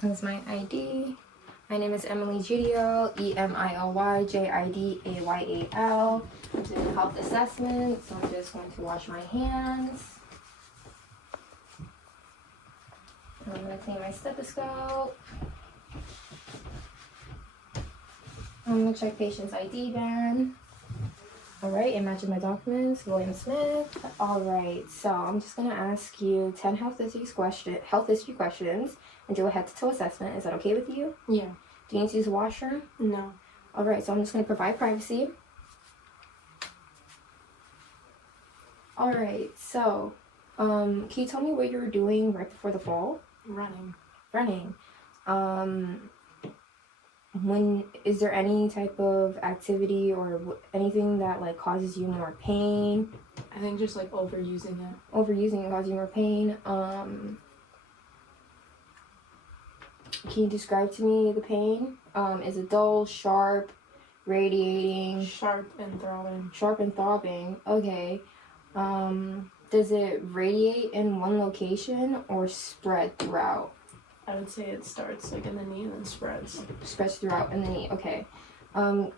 Here's my ID. My name is Emily Gidio, EMILYJIDAYAL. I'm doing a health assessment, so I'm just going to wash my hands. And I'm going to clean my stethoscope. I'm going to check patient's ID band. Alright, it matches my documents. William Smith. Alright, so I'm just going to ask you 10 health history questions and do a head-to-toe assessment. Is that okay with you? Yeah. Do you need to use the washroom? No. Alright, so I'm just going to provide privacy. Alright, so can you tell me what you were doing right before the fall? Running. Is there any type of activity or anything that like causes you more pain? I think just like overusing it. Overusing it causes you more pain. Can you describe to me the pain? Is it dull, sharp, radiating? Sharp and throbbing. Sharp and throbbing. Okay. Does it radiate in one location or spread throughout? I would say it starts like in the knee and then spreads. Spreads throughout in the knee. Okay. Can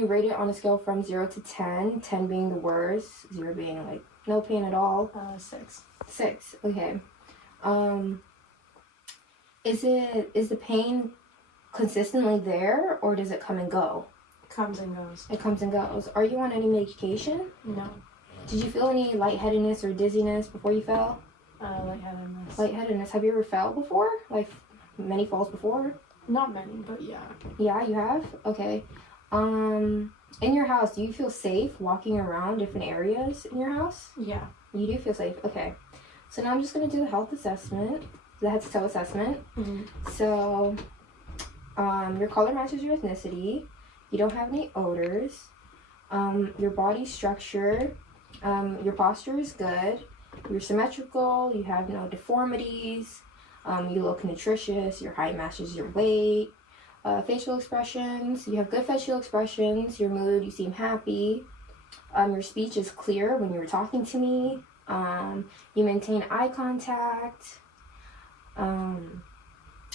you rate it on a scale from 0 to 10? 10 being the worst, 0 being like no pain at all? 6. 6. Okay. Is the pain consistently there, or does it come and go? Comes and goes. It comes and goes. Are you on any medication? No. Did you feel any lightheadedness or dizziness before you fell? Lightheadedness. Lightheadedness. Have you ever fell before? Like many falls before? Not many, but yeah. Yeah, you have? Okay. In your house, do you feel safe walking around different areas in your house? Yeah. You do feel safe? Okay. So now I'm just going to do the health assessment, the head-to-toe assessment. Mm-hmm. So, your color matches your ethnicity. You don't have any odors. Your body structure, your posture is good. You're symmetrical. You have no deformities. You look nutritious. Your height matches your weight. Facial expressions. You have good facial expressions. Your mood, you seem happy. Your speech is clear when you're talking to me. You maintain eye contact. When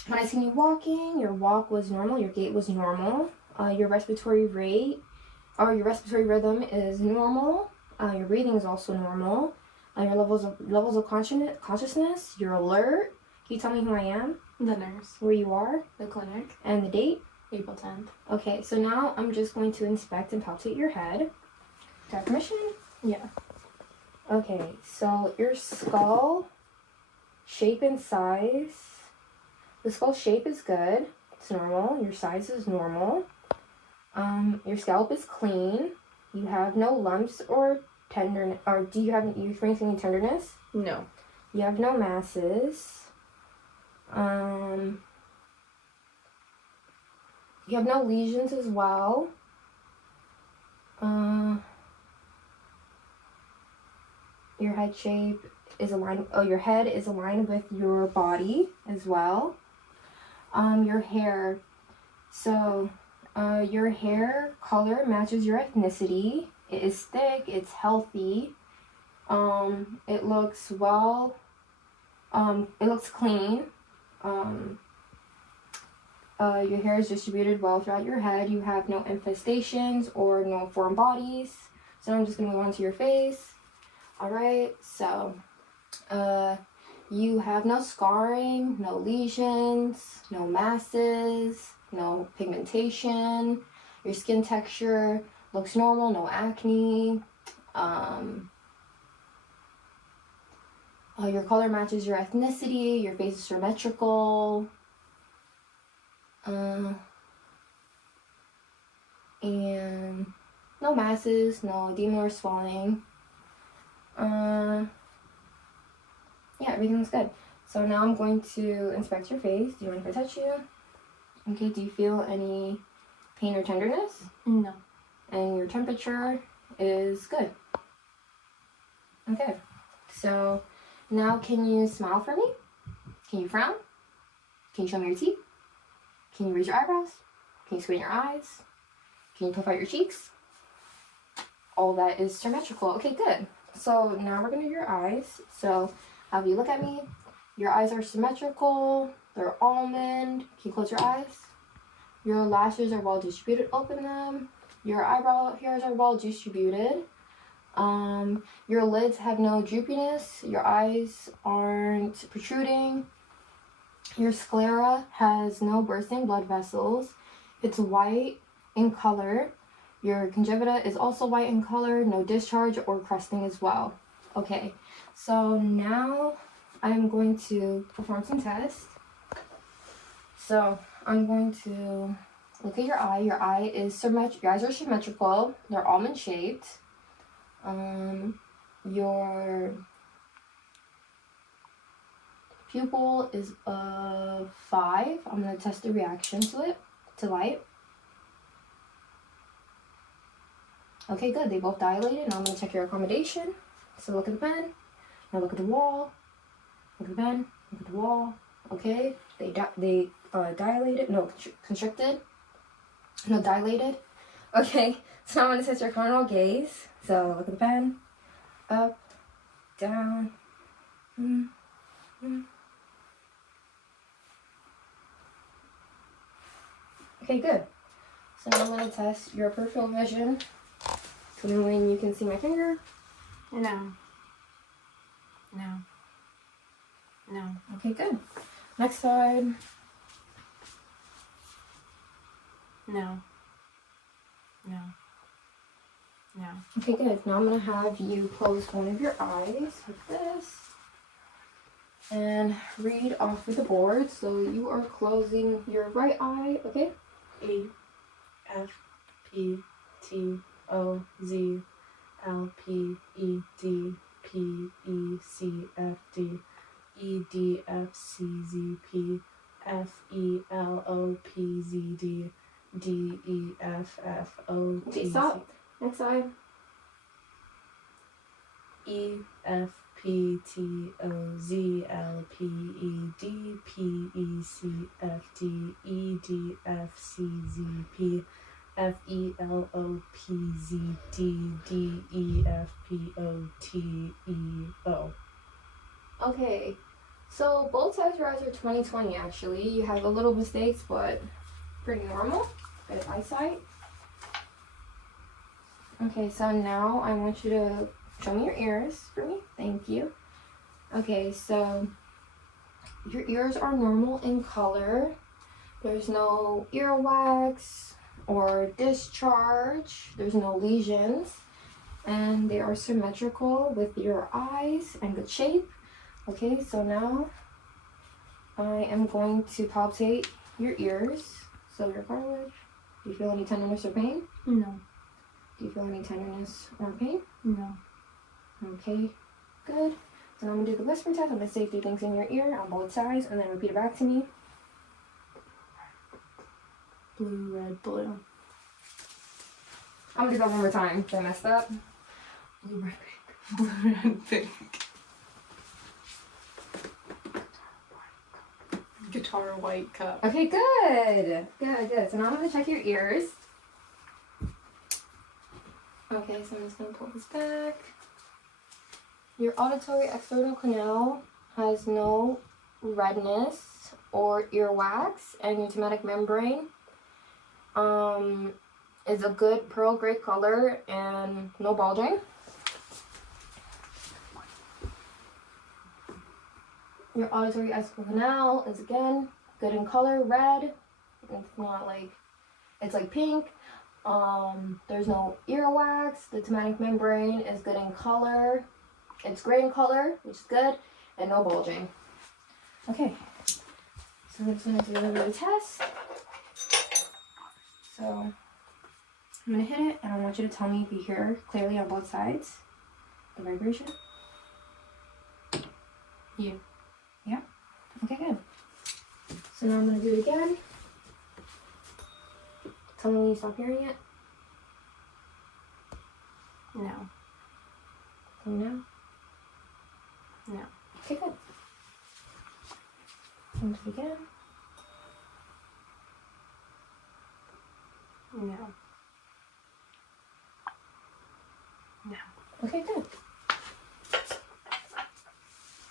I seen you walking, your walk was normal. Your gait was normal. Your respiratory rate or your respiratory rhythm is normal. Your breathing is also normal. Your levels of consciousness, you're alert. Can you tell me who I am? The nurse. Where you are? The clinic. And the date? April 10th. Okay, so now I'm just going to inspect and palpate your head. Do I have permission? Yeah. Okay, so your skull shape and size. The skull shape is good. It's normal. Your size is normal. Your scalp is clean. You have no lumps or tenderness, or do you experience any tenderness? No. You have no masses. You have no lesions as well. Your head shape is aligned. Oh, your head is aligned with your body as well. Your hair. So, your hair color matches your ethnicity. It is thick. It's healthy. It looks well. It looks clean. Your hair is distributed well throughout your head. You have no infestations or no foreign bodies. So I'm just gonna move on to your face. Alright, so you have no scarring, no lesions, no masses, no pigmentation. Your skin texture looks normal, no acne. Your color matches your ethnicity. Your face is symmetrical. And no masses, no edema or swelling. Yeah, everything looks good. So now I'm going to inspect your face. Do you mind if I touch you? Okay, do you feel any pain or tenderness? No. And your temperature is good. Okay, so now can you smile for me? Can you frown? Can you show me your teeth? Can you raise your eyebrows? Can you squint your eyes? Can you puff out your cheeks? All that is symmetrical. Okay, good. So now we're going to do your eyes. So have you look at me. Your eyes are symmetrical. They're almond. Can you close your eyes? Your lashes are well distributed. Open them. Your eyebrow hairs are well distributed. Your lids have no droopiness. Your eyes aren't protruding. Your sclera has no bursting blood vessels. It's white in color. Your conjunctiva is also white in color. No discharge or crusting as well. Okay, so now I'm going to perform some tests. So I'm going to look at your eye. Your eyes are symmetrical. They're almond shaped. Your pupil is a 5. I'm going to test the reaction to light. Okay, good. They both dilated. Now I'm going to check your accommodation. So look at the pen. Now look at the wall. Look at the pen. Look at the wall. Okay. They dilated. No, constricted. No, dilated. Okay. So I'm going to test your coronal gaze. So look at the pen. Up. Down. Okay, good. So now I'm going to test your peripheral vision. Tell me when you can see my finger. No. No. No. Okay, good. Next side. No. No. No. Okay, good. Now I'm going to have you close one of your eyes like this and read off of the board. So you are closing your right eye, okay? E F P T O Z L P E D P E C F D E D F C Z P F E L O P Z D D E F F O T. Okay, stop. Next side. E F P T O Z L P E D P E C F D E D F C Z P F E L O P Z D D E F P O T E O. Okay, so both sides of your eyes are 20/20 actually. You have a little mistakes, but pretty normal. Good eyesight. Okay, so now I want you to show me your ears for me. Thank you. Okay, so your ears are normal in color. There's no earwax or discharge. There's no lesions. And they are symmetrical with your eyes and good shape. Okay, so now I am going to palpate your ears. So your cartilage. Do you feel any tenderness or pain? No. Do you feel any tenderness or pain? No. Okay, good. So now I'm gonna do the whisper test. I'm gonna say a few things in your ear on both sides and then repeat it back to me. Blue, red, blue. I'm gonna do that one more time. Did I mess up? Blue, red, pink. Blue, red, pink. Guitar, white cup. Okay, good. Good. So now I'm gonna check your ears. Okay, so I'm just gonna pull this back. Your auditory external canal has no redness or earwax, and your tympanic membrane is a good pearl gray color and no bulging. Your auditory external canal is again good in color, red. It's not like, it's like pink. There's no earwax. The tympanic membrane is good in color. It's gray in color, which is good, and no bulging. Okay, so I'm just gonna do another test. So I'm gonna hit it, and I want you to tell me if you hear clearly on both sides the vibration. Yeah. Yeah. Okay, good. So now I'm gonna do it again. Tell me when you stop hearing it. No. Tell me now. No. Okay, good. And do it again. No. No. Okay, good.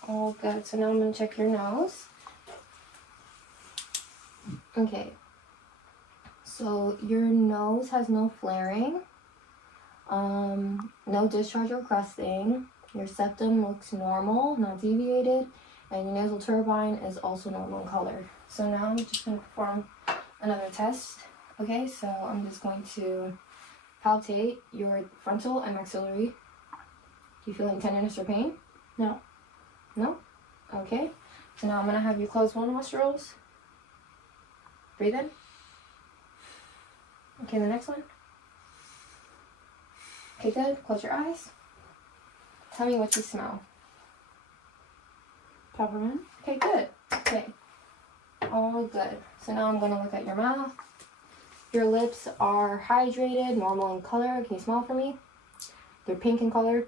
All good. So now I'm gonna check your nose. Okay. So your nose has no flaring, no discharge or crusting. Your septum looks normal, not deviated, and your nasal turbine is also normal in color. So now I'm just going to perform another test. Okay, so I'm just going to palpate your frontal and maxillary. Do you feel any tenderness or pain? No. No? Okay. So now I'm going to have you close one nostrils. Breathe in. Okay, the next one. Okay, good. Close your eyes. Tell me what you smell. Peppermint. Okay, good. Okay. All good. So now I'm going to look at your mouth. Your lips are hydrated, normal in color. Can you smell for me? They're pink in color.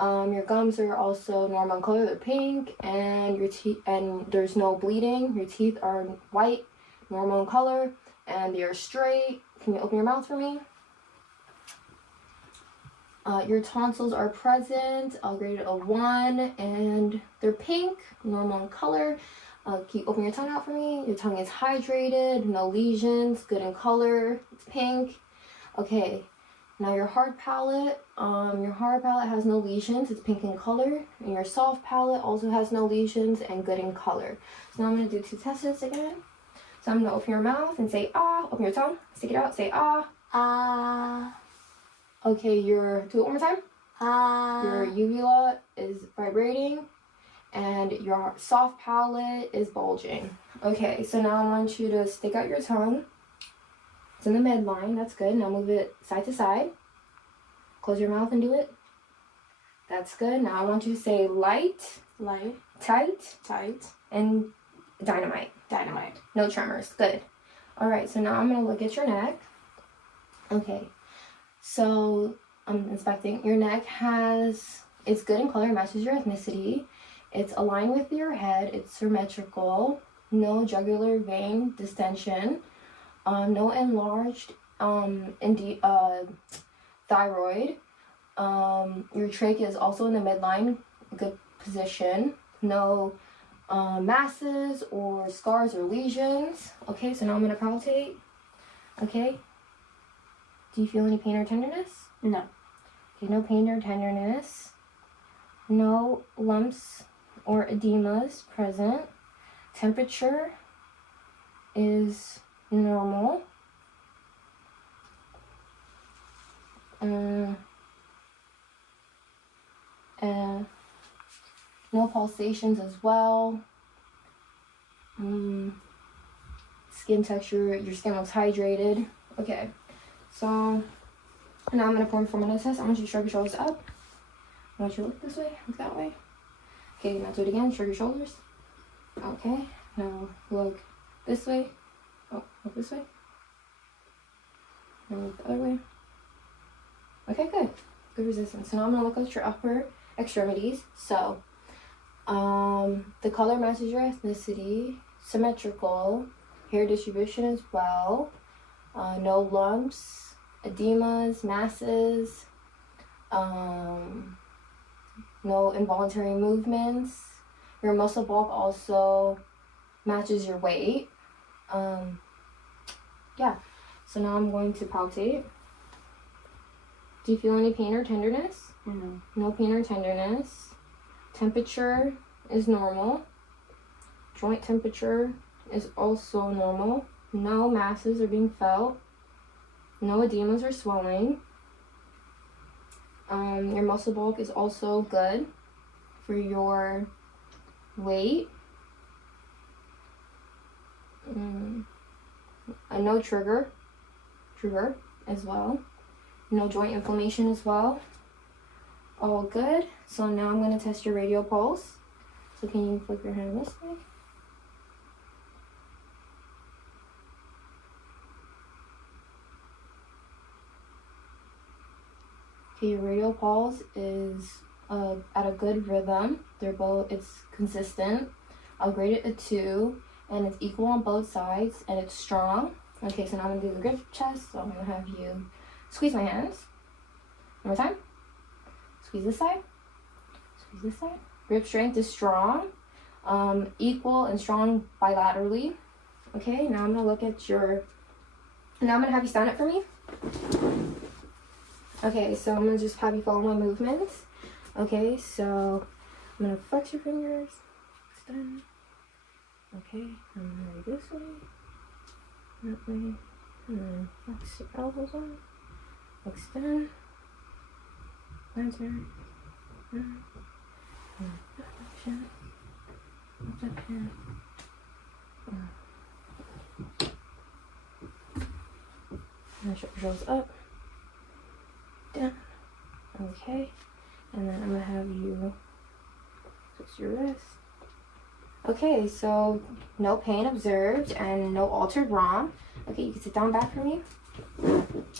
Your gums are also normal in color. They're pink, and your teeth, and there's no bleeding. Your teeth are white, normal in color, and they're straight. Can you open your mouth for me? Your tonsils are present. I'll grade it a 1, and they're pink, normal in color. Can you open your tongue out for me? Your tongue is hydrated, no lesions, good in color. It's pink. Okay. Now your hard palate. Your hard palate has no lesions. It's pink in color. And your soft palate also has no lesions and good in color. So now I'm going to do 2 tests again. So I'm going to open your mouth and say ah. Open your tongue. Stick it out. Say ah. Ah. Okay, do it one more time. Ah. Your uvula is vibrating and your soft palate is bulging. Okay, so now I want you to stick out your tongue. It's in the midline. That's good. Now move it side to side. Close your mouth and do it. That's good. Now I want you to say light, Light. tight, Tight. and dynamite. Dynamite. No tremors. Good. All right, so now I'm going to look at your neck. Okay, so I'm inspecting. Your neck it's good in color, matches your ethnicity. It's aligned with your head. It's symmetrical. No jugular vein distension. No enlarged thyroid. Your trachea is also in the midline, good position. No masses or scars or lesions. Okay, so now I'm going to palpate. Okay. Do you feel any pain or tenderness? No. Okay, no pain or tenderness. No lumps or edemas present. Temperature is normal. No pulsations as well. Skin texture, your skin looks hydrated. Okay, so now I'm going to perform another test. I want you to shrug your shoulders up. I want you to look this way, look that way. Okay, now do it again. Shrug your shoulders. Okay, now look this way. Oh, look this way. And look the other way. Okay, good. Good resistance. So now I'm going to look at your upper extremities. So, the color matches your ethnicity. Symmetrical. Hair distribution as well. No lumps, edemas, masses. No involuntary movements. Your muscle bulk also matches your weight. Yeah. So now I'm going to palpate. Do you feel any pain or tenderness? No. No pain or tenderness. Temperature is normal. Joint temperature is also normal. No masses are being felt. No edemas or swelling. Your muscle bulk is also good for your weight. No trigger as well. No joint inflammation as well. All good. So now I'm going to test your radial pulse. So can you flip your hand this way? Okay, your radial pulse is at a good rhythm. It's consistent. I'll grade it a 2, and it's equal on both sides, and it's strong. Okay, so now I'm going to do the grip chest. So I'm going to have you squeeze my hands. One more time. Squeeze this side. Squeeze this side. Grip strength is strong. Equal and strong bilaterally. Okay, now I'm gonna look at your. Now I'm gonna have you stand up for me. Okay, so I'm gonna just have you follow my movements. Okay, so I'm gonna flex your fingers, extend. Okay, I'm gonna go this way, that way, and then flex your elbows on, extend, plantar, flexion, abduction. And shoulders goes up, down. Okay, and then I'm gonna have you twist your wrist. Okay, so no pain observed and no altered ROM. Okay, you can sit down back for me.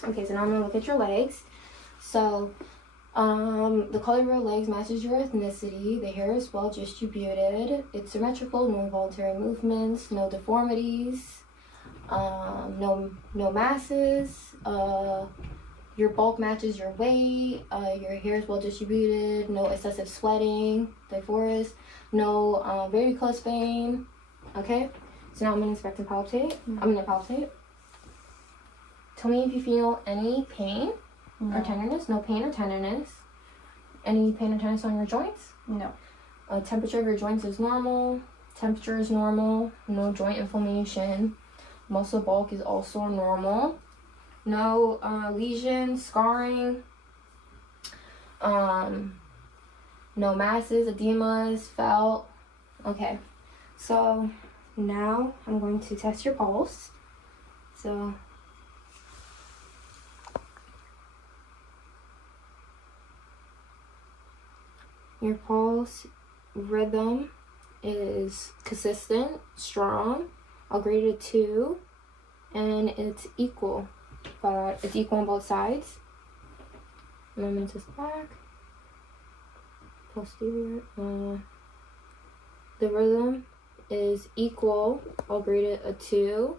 Okay, so now I'm gonna look at your legs. So, the color of your legs matches your ethnicity. The hair is well distributed. It's symmetrical, no involuntary movements, no deformities, no masses. Your bulk matches your weight. Your hair is well distributed. No excessive sweating, diaphoris. No very close vein. Okay, so now I'm gonna inspect and palpate. I'm gonna palpate. Tell me if you feel any pain or tenderness. No pain or tenderness. Any pain or tenderness on your joints? No. Temperature of your joints is normal. Temperature is normal. No joint inflammation. Muscle bulk is also normal. No lesions, scarring. No masses, edemas felt. Okay, so now I'm going to test your pulse. So your pulse rhythm is consistent, strong. I'll grade it 2, and it's equal, but it's equal on both sides. And I'm gonna just back. Posterior. The rhythm is equal. I'll grade it a 2.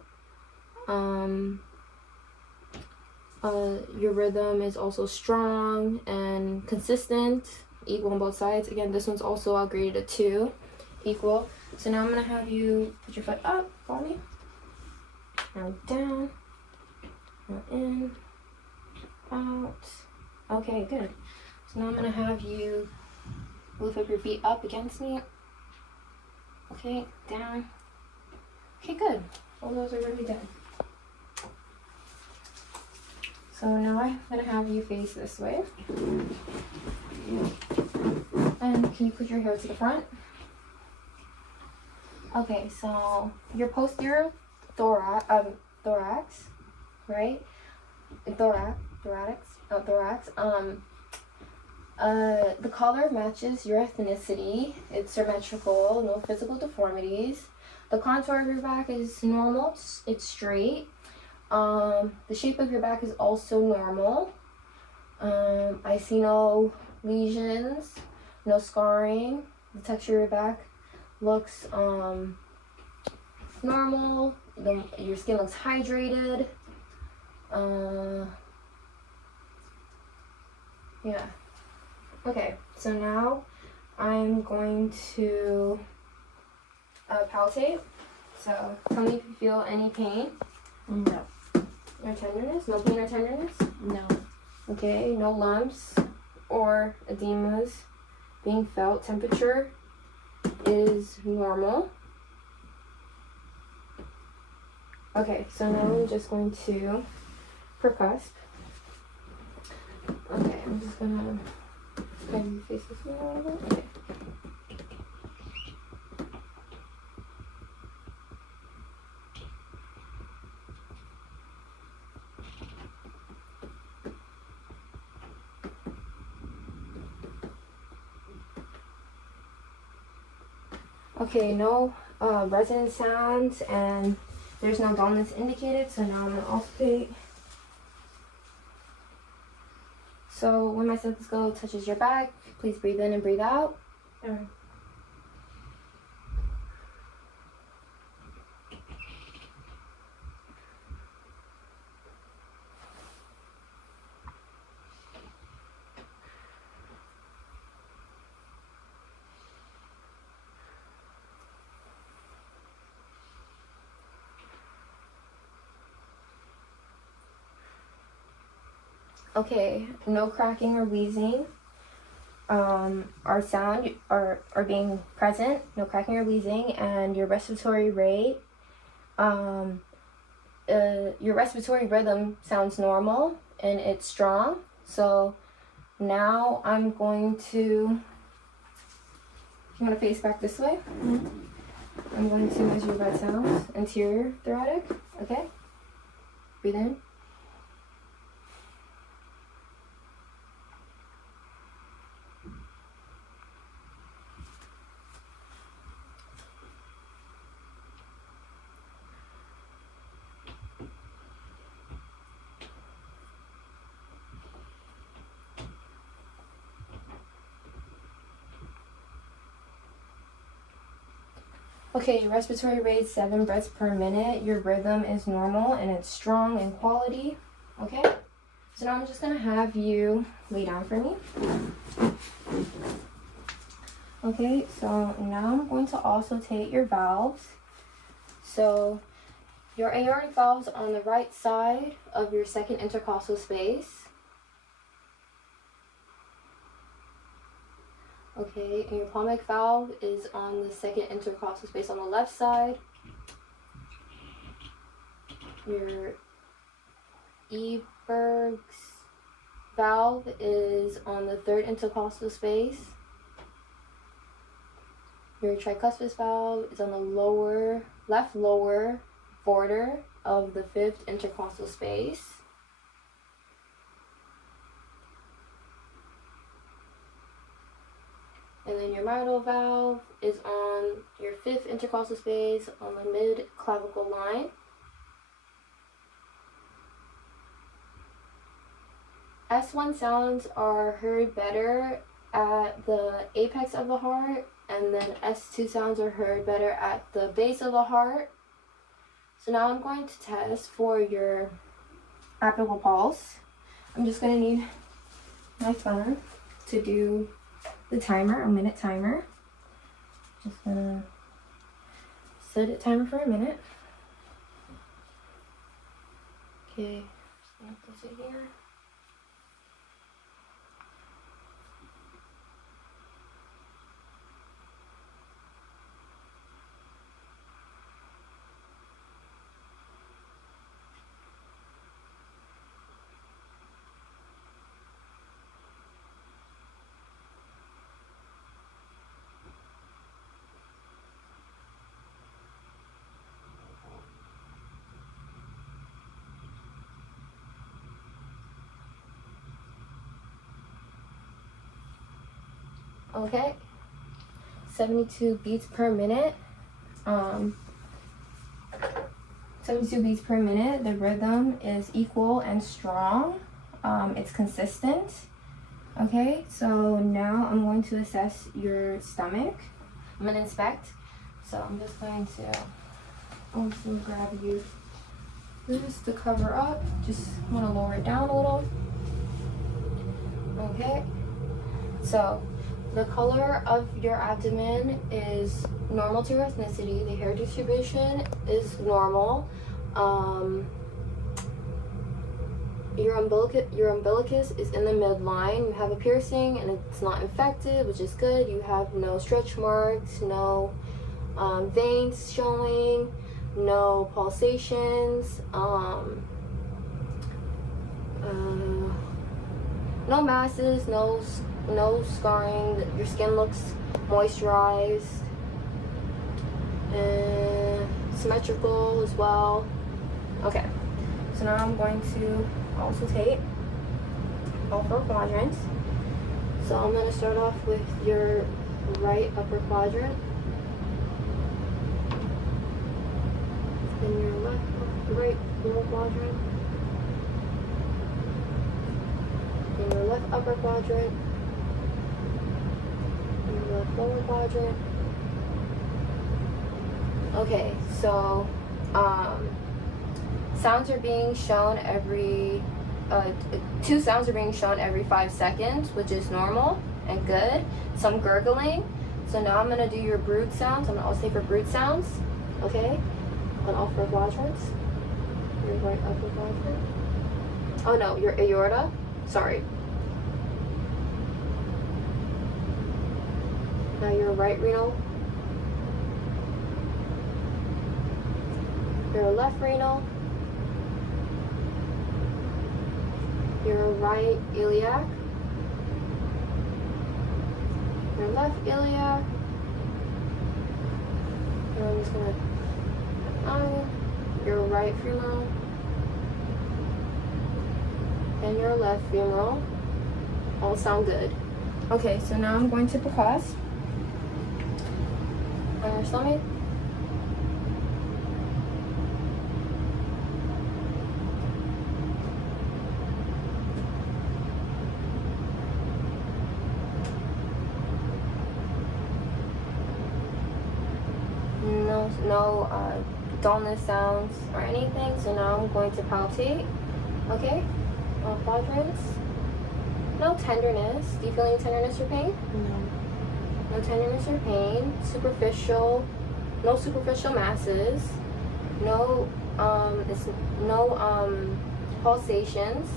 Your rhythm is also strong and consistent, equal on both sides. Again, this one's also, I'll grade it a 2, equal. So now I'm gonna have you put your foot up, follow me. Now down, now in, out. Okay, good. So now I'm gonna have you lift up your feet up against me. Okay, down. Okay, good. All those are really done. So now I'm gonna have you face this way. And can you put your hair to the front? Okay, so your posterior thorax, right? Thorax. The color matches your ethnicity. It's symmetrical, no physical deformities. The contour of your back is normal, it's straight. The shape of your back is also normal. I see no lesions, no scarring. The texture of your back looks normal. Your skin looks hydrated. Yeah. Okay, so now I'm going to palpate. So tell me if you feel any pain. No. Or tenderness? No pain or tenderness? No. Okay, no lumps or edemas being felt. Temperature is normal. Okay, so now I'm just going to percuss. Okay, I'm just gonna have you face this way a little bit. Okay. Okay, no resonant sounds, and there's no dullness indicated, so now I'm gonna auscultate. So when my stethoscope touches your back, please breathe in and breathe out. Alright. Okay, no cracking or wheezing. Our sound are being present, no cracking or wheezing, and your respiratory rate. Your respiratory rhythm sounds normal and it's strong. So now I'm going to, if you want to face back this way, I'm going to measure your breath sounds. Anterior thoracic, okay? Breathe in. Okay, your respiratory rate is 7 breaths per minute. Your rhythm is normal and it's strong in quality. Okay? So now I'm just gonna have you lay down for me. Okay, so now I'm going to also take your valves. So your aortic valves on the right side of your second intercostal space. Okay, and your pulmonic valve is on the second intercostal space on the left side. Your Eberg's valve is on the third intercostal space. Your tricuspid valve is on the left lower border of the fifth intercostal space. And then your mitral valve is on your fifth intercostal space on the mid-clavicle line. S1 sounds are heard better at the apex of the heart, and then S2 sounds are heard better at the base of the heart. So now I'm going to test for your abdominal pulse. I'm just going to need my phone to do the timer, a minute timer. Just gonna set a timer for a minute. Okay, just gonna place it here. Okay, 72 beats per minute. 72 beats per minute. The rhythm is equal and strong. It's consistent. Okay, so now I'm going to assess your stomach. I'm going to inspect. So I'm just going to also grab you this to cover up. Just want to lower it down a little. Okay, so the color of your abdomen is normal to your ethnicity. The hair distribution is normal. Your umbilicus is in the midline. You have a piercing and it's not infected, which is good. You have no stretch marks, no veins showing, no pulsations, no masses, no scarring. Your skin looks moisturized and symmetrical as well. Okay, so now I'm going to also take all 4 quadrants. So I'm going to start off with your right upper quadrant, then your right lower quadrant, then your left upper quadrant, and your left lower quadrant. Okay, so sounds are being shown every 2 sounds are being shown every 5 seconds, which is normal and good. Some gurgling. So now I'm gonna do your brood sounds. I'm gonna also say for brood sounds. Okay, on all 4 quadrants. Your right upper quadrant. Oh no, your aorta. Sorry. Now your right renal. Your left renal. Your right iliac. Your left iliac. And I'm just gonna your right femoral and your left femoral all sound good. Okay, so now I'm going to percuss on your stomach. No dullness sounds or anything. So now I'm going to palpate. Okay, all quadrants. No tenderness. Do you feel any tenderness or pain? No. No tenderness or pain. Superficial. No superficial masses. No pulsations,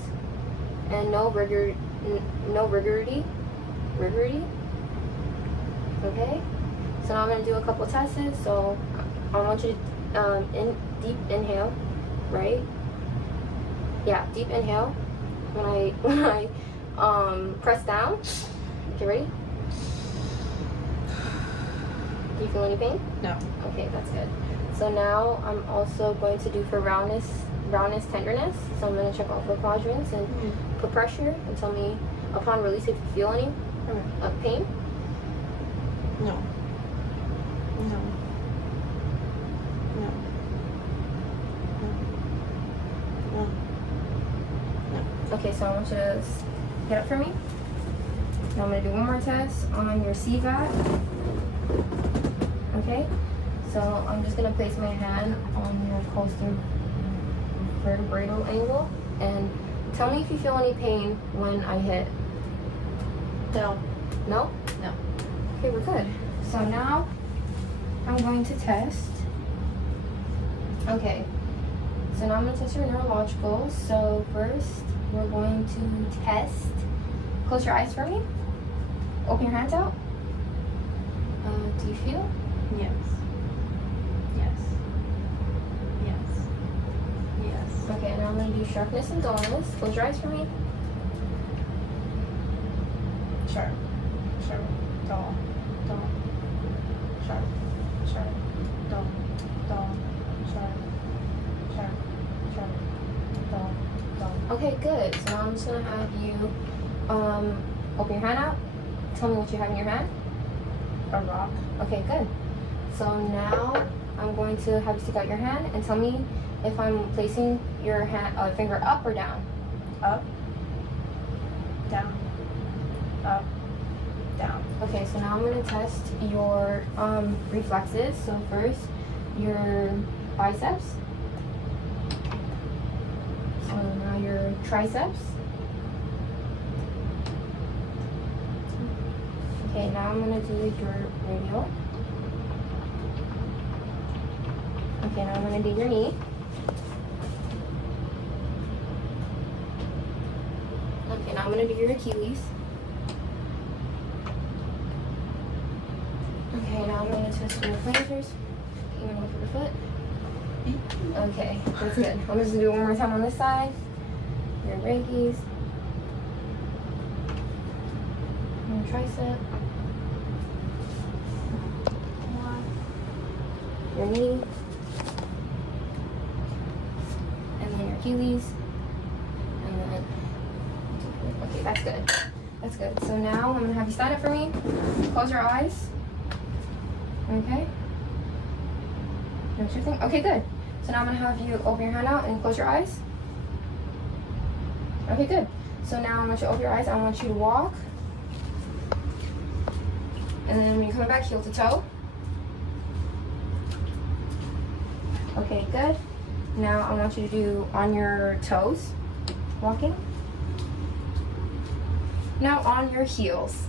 and no rigidity. Okay. So now I'm going to do a couple tests. So I want you to deep inhale, right? Yeah, deep inhale. When I press down. Okay, ready? Do you feel any pain? No. Okay, that's good. So now I'm also going to do for roundness, tenderness. So I'm going to check all four quadrants and put pressure and tell me upon release if you feel any pain. No. No. No. No. No. Okay, so I want you to get up for me. Now I'm going to do one more test on your CVAT. Okay, so I'm just going to place my hand on your coastal vertebral angle and tell me if you feel any pain when I hit. No. No? No. Okay, we're good. So now I'm going to test. Okay, so now I'm going to test your neurological. So first we're going to test. Close your eyes for me. Open your hands out. Do you feel? Yes. Yes. Yes. Yes. Okay, now I'm going to do sharpness and dullness. Close your eyes for me. Sharp. Sharp. Dull. Dull. Sharp. Sharp. Dull. Dull. Sharp. Sharp. Sharp. Dull. Dull. Okay, good. So now I'm just going to have you open your hand out. Tell me what you have in your hand. A rock. Okay, good. So now I'm going to have you stick out your hand and tell me if I'm placing your hand, finger up or down. Up. Down. Up. Down. Okay, so now I'm going to test your reflexes. So first, your biceps. So now your triceps. Okay, now I'm going to do your radial. Okay, now I'm going to do your knee. Okay, now I'm going to do your Achilles. Okay, now I'm going to test your planters. You want to look for the foot? Okay, that's good. I'm just going to do it one more time on this side. Your brachies. Your tricep. Your knee. And then your Achilles. And then, okay, that's good. That's good. So now I'm going to have you stand up for me. Close your eyes. Okay. Notice your thing. Okay, good. So now I'm going to have you open your hand out and close your eyes. Okay, good. So now I want you to open your eyes. I want you to walk. And then when you're coming back, heel to toe. Okay, good. Now I want you to do on your toes, walking. Now on your heels.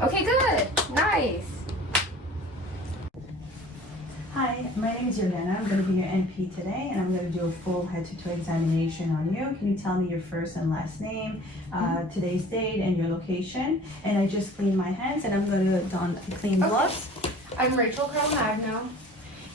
Okay, good. Nice. Hi, my name is Yelena. I'm going to be your NP today, and I'm going to do a full head-to-toe examination on you. Can you tell me your first and last name, today's date, and your location? And I just cleaned my hands, and I'm going to don clean gloves. I'm Rachel Carl-Magno,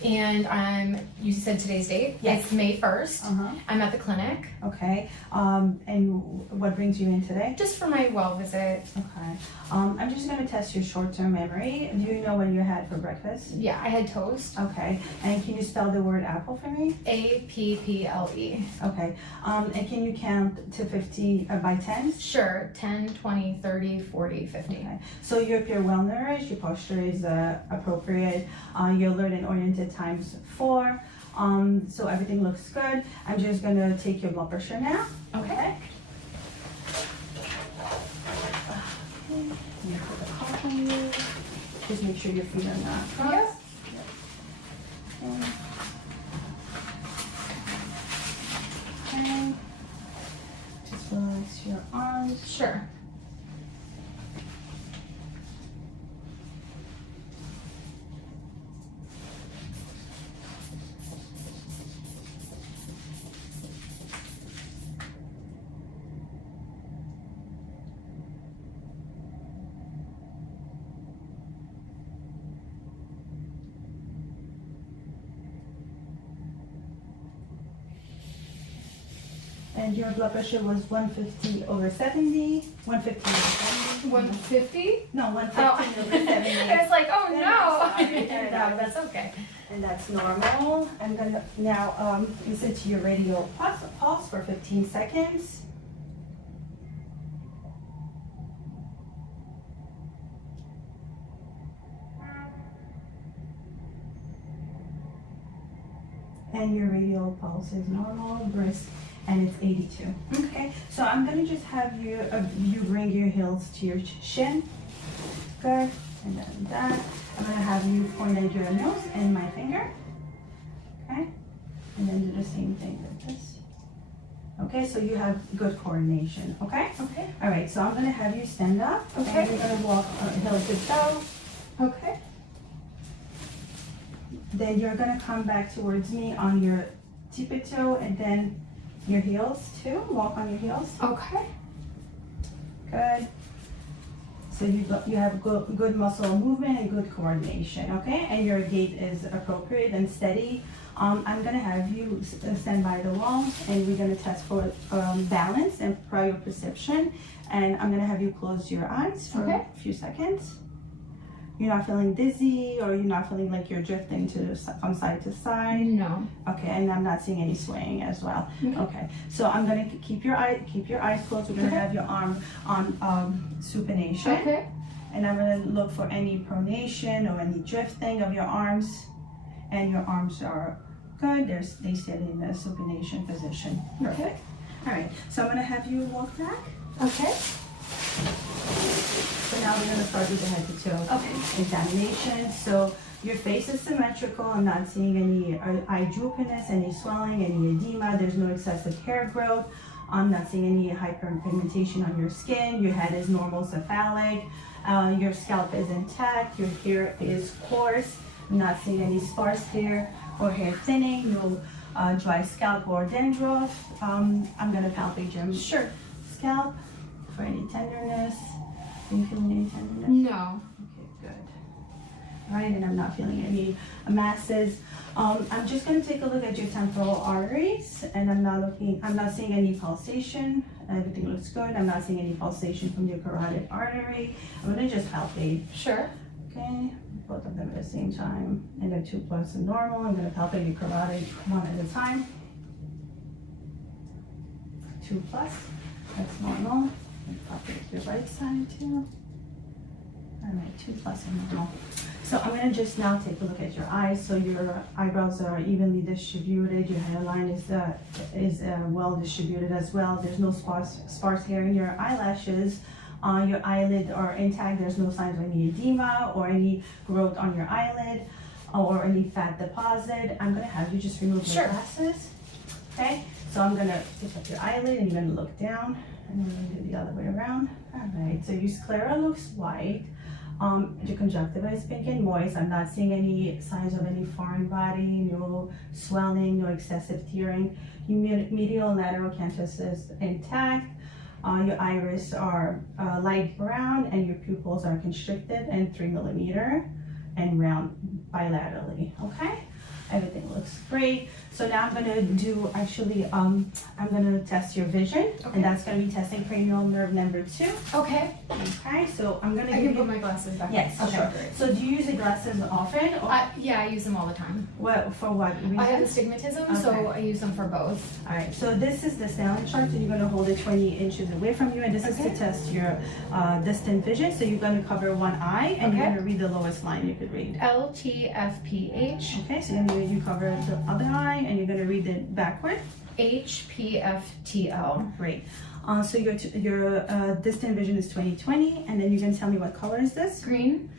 and you said today's date? Yes. It's May 1st. Uh-huh. I'm at the clinic. Okay. And what brings you in today? Just for my well visit. Okay. I'm just going to test your short-term memory. Do you know what you had for breakfast? Yeah, I had toast. Okay. And can you spell the word apple for me? APPLE. Okay. And can you count to 50 by 10s? Sure, 10, 20, 30, 40, 50. Okay. So you appear well nourished, your posture is appropriate, you're alert and oriented times 4. So everything looks good. I'm just gonna take your blood pressure now. Okay. I'm gonna put the cuff on you. Just make sure your feet are not crossed. Yep. Okay. Just relax your arms. Sure. And your blood pressure was 150 over 70. 150 over 70. 150? No, 150 over 70. I was like, oh no. Sorry. No, that's okay. And that's normal. I'm gonna now listen to your radial pulse for 15 seconds. And your radial pulse is normal, brisk, and it's 82. Okay, so I'm gonna just have you you bring your heels to your shin. Good, and then that. I'm gonna have you point at your nose and my finger. Okay, and then do the same thing with this. Okay, so you have good coordination. Okay. Okay. All right, so I'm gonna have you stand up. Okay. And you're gonna walk heel to toe. Okay. Then you're gonna come back towards me on your tippy toe and then your heels too. Walk on your heels. Okay. Good. So you have good muscle movement and good coordination, okay? And your gait is appropriate and steady. I'm gonna have you stand by the wall and we're gonna test for balance and proprioception. And I'm gonna have you close your eyes for a few seconds. You're not feeling dizzy or you're not feeling like you're drifting from side to side? No. Okay, and I'm not seeing any swaying as well. Okay, so I'm gonna keep your eyes closed. We're gonna have your arm on supination. Okay. And I'm gonna look for any pronation or any drifting of your arms. And your arms are good. They sit in the supination position. Perfect. All right, so I'm gonna have you walk back. Okay. So now we're gonna start with the head to toe examination. So your face is symmetrical. I'm not seeing any eye droopiness, any swelling, any edema. There's no excessive hair growth. I'm not seeing any hyperpigmentation on your skin. Your head is normal cephalic. Your scalp is intact. Your hair is coarse. I'm not seeing any sparse hair or hair thinning. No dry scalp or dandruff. I'm gonna palpate your scalp for any tenderness. Are you feeling any tenderness? No. Okay, good. All right, and I'm not feeling any masses. I'm just gonna take a look at your temporal arteries, and I'm not seeing any pulsation. Everything looks good. I'm not seeing any pulsation from your carotid artery. I'm gonna just palpate. Sure. Okay, both of them at the same time. And they're 2+ and normal. I'm gonna palpate your carotid one at a time. 2+, that's normal. Palpate your right side too. All right, 2+ and normal. So I'm gonna just now take a look at your eyes. So your eyebrows are evenly distributed. Your hairline is well distributed as well. There's no sparse hair in your eyelashes. Your eyelid are intact. There's no signs of any edema or any growth on your eyelid or any fat deposit. I'm gonna have you just remove your glasses. Okay, so I'm gonna pick up your eyelid and you're gonna look down and then we're gonna do the other way around. All right, so your sclera looks white. Your conjunctiva is pink and moist. I'm not seeing any signs of any foreign body, no swelling, no excessive tearing. Your medial and lateral canthus is intact. Your iris are light brown and your pupils are constricted and 3 millimeter and round bilaterally, okay? Everything looks great. So now I'm gonna do, actually, I'm gonna test your vision, and that's gonna be testing cranial nerve number 2. Okay. Okay, so I'm gonna I give can you, put my glasses back. yes, Okay, sure. great. So do you use the glasses often, or Yeah, I use them all the time. what, for what reason? I have astigmatism, so Okay. I use them for both. All right, so this is the Snellen chart, and you're gonna hold it 20 inches away from you, and this is to Okay. test your distant vision. So you're gonna cover one eye, and you're Okay. gonna read the lowest line you could read. LTFPH, Okay, so then you cover the other eye, and you're gonna read it backward. HPFTL. Great. So your distant vision is 20/20, and then you can tell me what color is this? Green,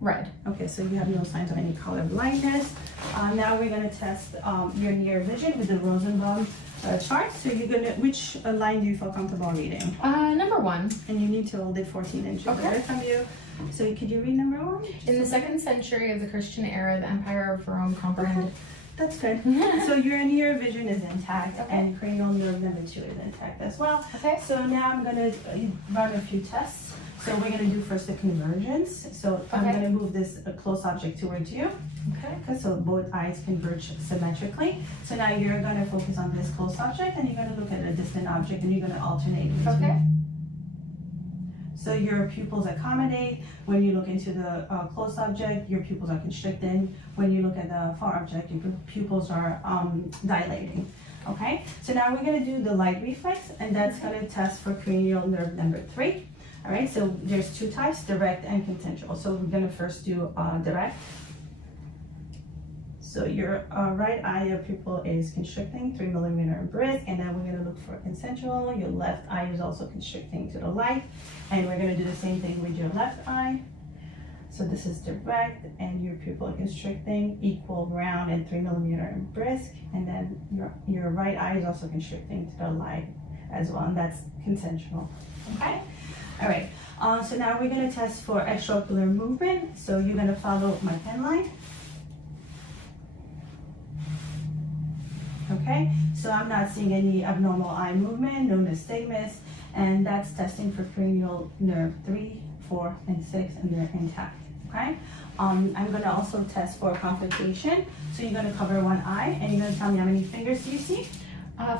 red. Okay, so you have no signs of any color blindness. Now we're gonna test your near vision with the Rosenbaum chart. So you're gonna, which line do you feel comfortable reading? Number 1. And you need to hold it 14 inches Okay. away from you. So could you read number 1? In the 2nd century of the Christian era, the Empire of Rome comprehended. That's good. So your near vision is intact, Okay. and cranial nerve number 2 is intact as well. Okay. So now I'm gonna run a few tests. So we're gonna do first the convergence. So I'm Okay. gonna move this close object towards you. Okay. Okay, so both eyes converge symmetrically. So now you're gonna focus on this close object, and you're gonna look at a distant object, and you're gonna alternate between. Okay. So your pupils accommodate. When you look into the close object, your pupils are constricting. When you look at the far object, your pupils are dilating. Okay, so now we're gonna do the light reflex, and that's gonna test for cranial nerve number 3. All right, so there's 2 types, direct and consensual. So we're gonna first do direct. So your right eye, your pupil is constricting, 3 millimeter and brisk, and then we're gonna look for consensual. Your left eye is also constricting to the light, and we're gonna do the same thing with your left eye. So this is direct, and your pupil constricting, equal, round, and 3 millimeter and brisk, and then your right eye is also constricting to the light as well, and that's consensual. Okay. All right. So now we're gonna test for extraocular movement. So you're gonna follow my pen line. Okay, so I'm not seeing any abnormal eye movement, no nystagmus, and that's testing for cranial nerve 3, 4, and 6, and they're intact. Okay, I'm gonna also test for complication. So you're gonna cover one eye, and you're gonna tell me how many fingers do you see?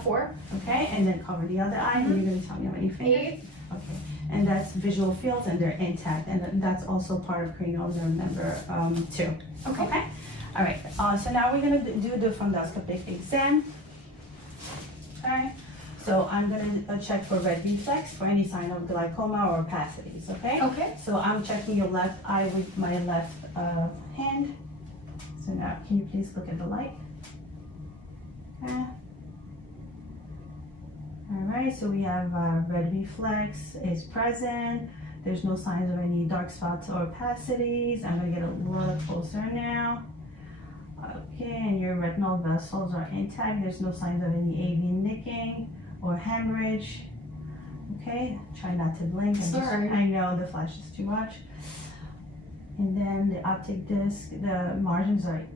4. Okay, and then cover the other eye, and you're gonna tell me how many fingers. 8. Okay, and that's visual fields, and they're intact, and that's also part of cranial nerve number 2. Okay. All right, so now we're gonna do the fundoscopic exam. Okay, so I'm gonna check for red reflex for any sign of glaucoma or opacities, okay? Okay. So I'm checking your left eye with my left hand. So now, can you please look at the light? Okay. All right, so we have red reflex is present. There's no signs of any dark spots or opacities. I'm gonna get a little closer now. Okay, and your retinal vessels are intact. There's no signs of any AV nicking or hemorrhage. Okay, try not to blink. Sorry. I know the flash is too much. And then the optic disc, the margins are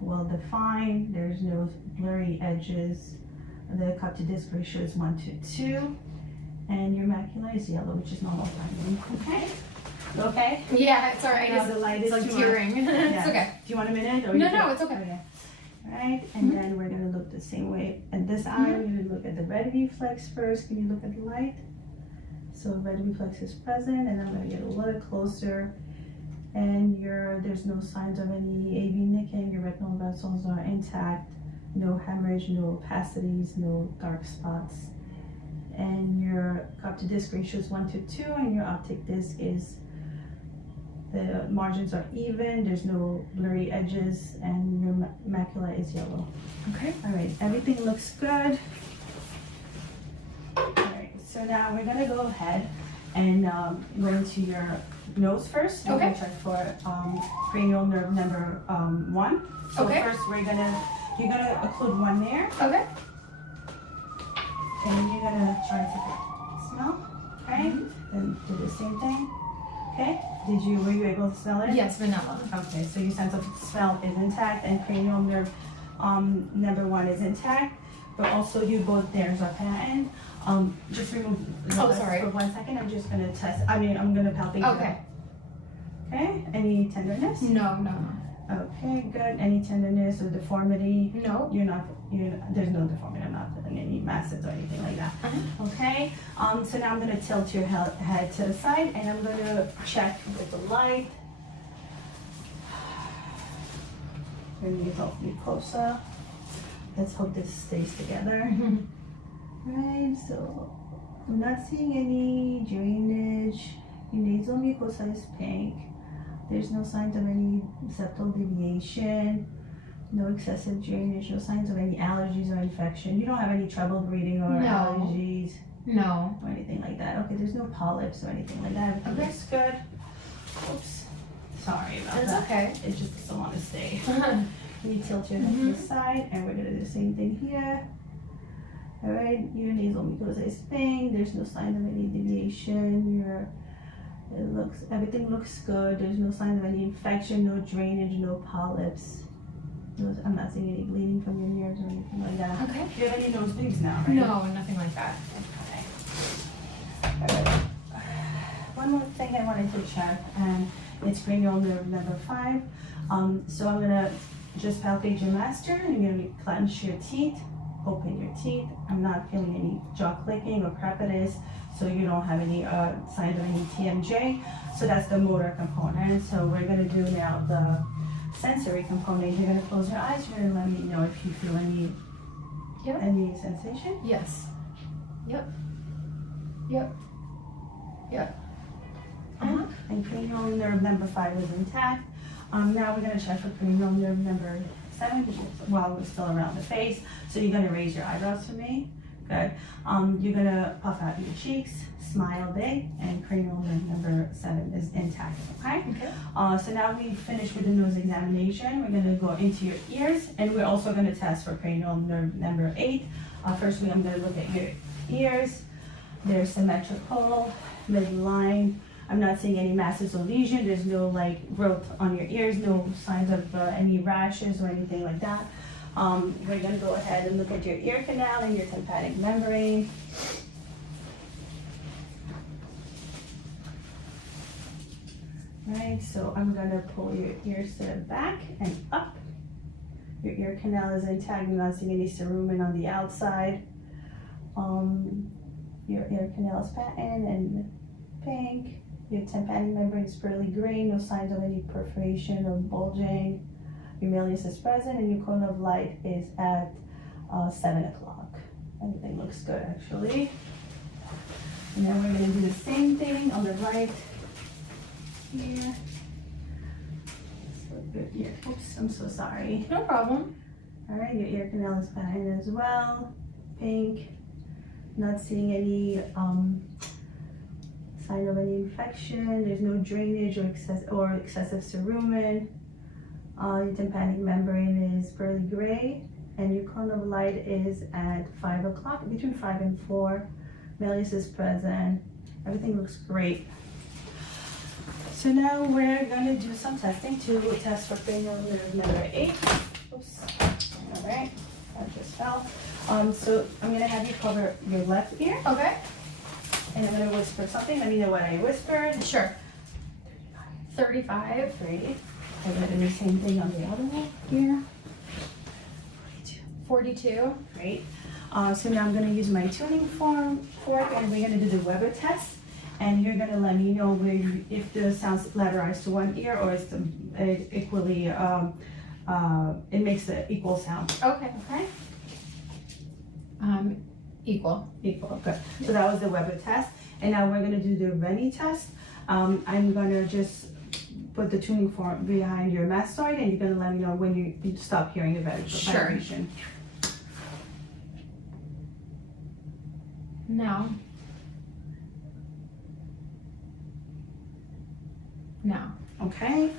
well defined. There's no blurry edges. The cup to disc ratio is 1:2. And your macula is yellow, which is normal finding. Okay? Okay? Yeah, it's alright. I know the light It's is like too tearing. It's Yeah. okay. Do you want a minute? Or No, you no, good? it's okay. Right, and then we're gonna look the same way at this eye. We're gonna look at the red reflex first. Can you look at the light? So red reflex is present, and I'm gonna get a little closer. And there's no signs of any AV nicking. Your retinal vessels are intact. No hemorrhage, no opacities, no dark spots. And your cup to disc ratio is 1:2, and your optic disc is, the margins are even, there's no blurry edges, and your macula is yellow. Okay. All right, everything looks good. All right, so now we're gonna go ahead and go into your nose first. We're Okay. gonna check for cranial nerve number 1. So Okay. first you're gonna occlude one there, Okay. and you're gonna try to smell, okay? Then do the same thing. Okay. Were you able to smell it? Yes, vanilla. Okay, so your sense of smell is intact and cranial nerve number 1 is intact, but also you both nerves are patent. Just remove the Oh, vest sorry. for 1 second. I'm just gonna test. I'm gonna palpate. Okay. Okay. Any tenderness? No. Okay, good. Any tenderness or deformity? No. There's no deformity. I'm not putting any masses or anything like that. Okay. So now I'm gonna tilt your head to the side and I'm gonna check with the light. Bring it up closer. Let's hope this stays together. Right, so I'm not seeing any drainage. Your nasal mucosa is pink. There's no signs of any septal deviation, no excessive drainage, no signs of any allergies or infection. You don't have any trouble breathing or No. allergies No. or anything like that. Okay, there's no polyps or anything like that. Everything Okay. looks good. Oops, sorry about It's that. okay. It just doesn't want to stay. You tilt your head to the side, and we're gonna do the same thing here. All right, your nasal mucosa is pink. There's no sign of any deviation. Everything looks good. There's no signs of any infection, no drainage, no polyps. I'm not seeing any bleeding from your nerves or anything like that. Okay. Do you have any nose bleeds now, right? No, nothing like that. Okay. All right. One more thing I wanted to check, and it's cranial nerve number 5. So I'm gonna just palpate your master. You're gonna clench your teeth, open your teeth. I'm not feeling any jaw clicking or crepitus, so you don't have any signs of any TMJ. So that's the motor component. So we're gonna do now the sensory component. You're gonna close your eyes. You're gonna let me know if you feel any sensation. Yes. Yep. And cranial nerve number 5 is intact. Now we're gonna check for cranial nerve number 7 while we're still around the face. So you're gonna raise your eyebrows for me. Good. You're gonna puff out your cheeks, smile big, and cranial nerve number 7 is intact. Okay. Okay. So now we finished with the nose examination. We're gonna go into your ears, and we're also gonna test for cranial nerve number 8. First, I'm gonna look at your ears. They're symmetrical, midline. I'm not seeing any masses or lesion. There's no growth on your ears, no signs of any rashes or anything like that. We're gonna go ahead and look at your ear canal and your tympanic membrane. Right, so I'm gonna pull your ears to the back and up. Your ear canal is intact. I'm not seeing any cerumen on the outside. Your ear canal is patent and pink. Your tympanic membrane is pearly gray, no signs of any perforation or bulging. Your malleus is present, and your cone of light is at 7 o'clock. Everything looks good, actually. And then we're going to do the same thing on the right here. So your ear, oops, I'm so sorry. No problem. All right, your ear canal is patent as well, pink. Not seeing any sign of any infection. There's no drainage or excessive cerumen. Your tympanic membrane is pearly gray, and your cone of light is at 5 o'clock, between 5 and 4. Malleus is present. Everything looks great. So now we're gonna do some testing to test for cranial nerve number 8. Oops. All right, that just fell. So I'm gonna have you cover your left ear. Okay. And I'm gonna whisper something. Let me know what I whispered. Sure. 35. Great. I'm gonna do the same thing on the other one here. 42. Great. So now I'm gonna use my tuning fork, and we're gonna do the Weber test. And you're gonna let me know if the sound's lateralized to one ear or is it equally, it makes the equal sound. Okay. Okay? Equal. Equal, good. So that was the Weber test. And now we're gonna do the Rennie test. I'm gonna just put the tuning fork behind your mastoid, and you're gonna let me know when you stop hearing the vibration. Now. Now. Okay.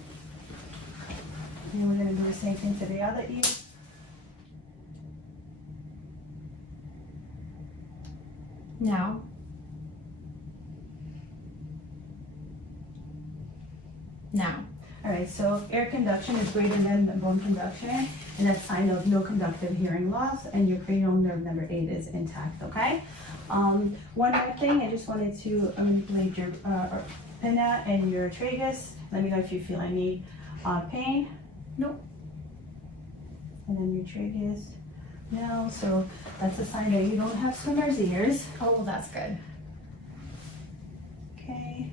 And we're gonna do the same thing to the other ear. Now. Now. All right, so air conduction is greater than the bone conduction, and that's sign of no conductive hearing loss, and your cranial nerve number 8 is intact, okay? One more thing, I just wanted to manipulate your pinna and your tragus. Let me know if you feel any pain. Nope. And then your tragus. No, so that's a sign that you don't have swimmer's ears. Oh, well, that's good. Okay.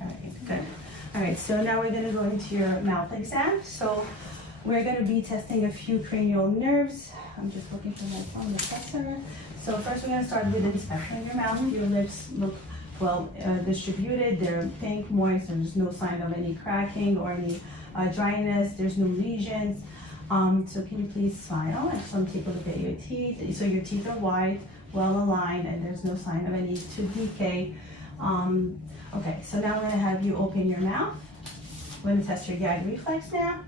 All right, good. All right, so now we're gonna go into your mouth exam. So we're gonna be testing a few cranial nerves. I'm just looking for my phone assessor. So first we're gonna start with inspection of your mouth. Your lips look well distributed. They're pink, moist. There's no sign of any cracking or any dryness. There's no lesions. So can you please smile? I just want to take a look at your teeth. So your teeth are white, well aligned, and there's no sign of any tooth decay. Okay, so now I'm gonna have you open your mouth. We're gonna test your gag reflex now.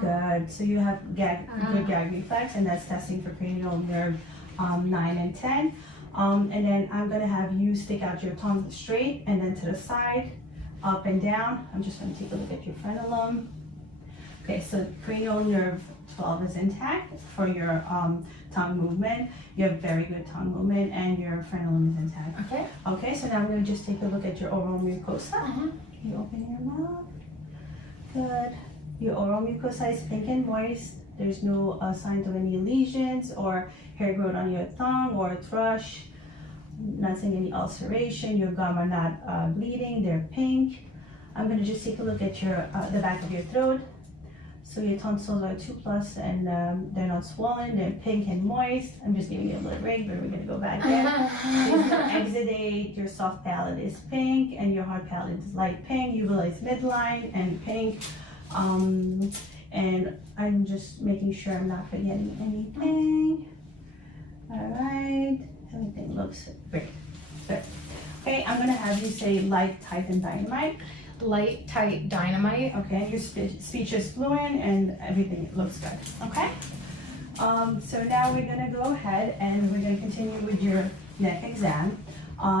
Good. So you have good gag reflex, and that's testing for cranial nerve 9 and 10. And then I'm gonna have you stick out your tongue straight and then to the side, up and down. I'm just gonna take a look at your frenulum. Okay, so cranial nerve 12 is intact for your tongue movement. You have very good tongue movement, and your frenulum is intact. Okay. Okay, so now I'm gonna just take a look at your oral mucosa. Can you open your mouth? Good. Your oral mucosa is pink and moist. There's no signs of any lesions or hair growth on your tongue or thrush. Not seeing any ulceration. Your gum are not bleeding. They're pink. I'm gonna just take a look at your the back of your throat. So your tonsils are 2+, and they're not swollen. They're pink and moist. I'm just giving you a little break, but we're gonna go back in. There's no exudate. Your soft palate is pink, and your hard palate is light pink. Uvula is midline and pink. And I'm just making sure I'm not forgetting anything. All right, everything looks great. Good. Okay, I'm gonna have you say light, tight, and dynamite. Light, tight, dynamite. Okay, your speech is fluent and everything looks good. Okay. So now we're gonna go ahead and we're gonna continue with your neck exam.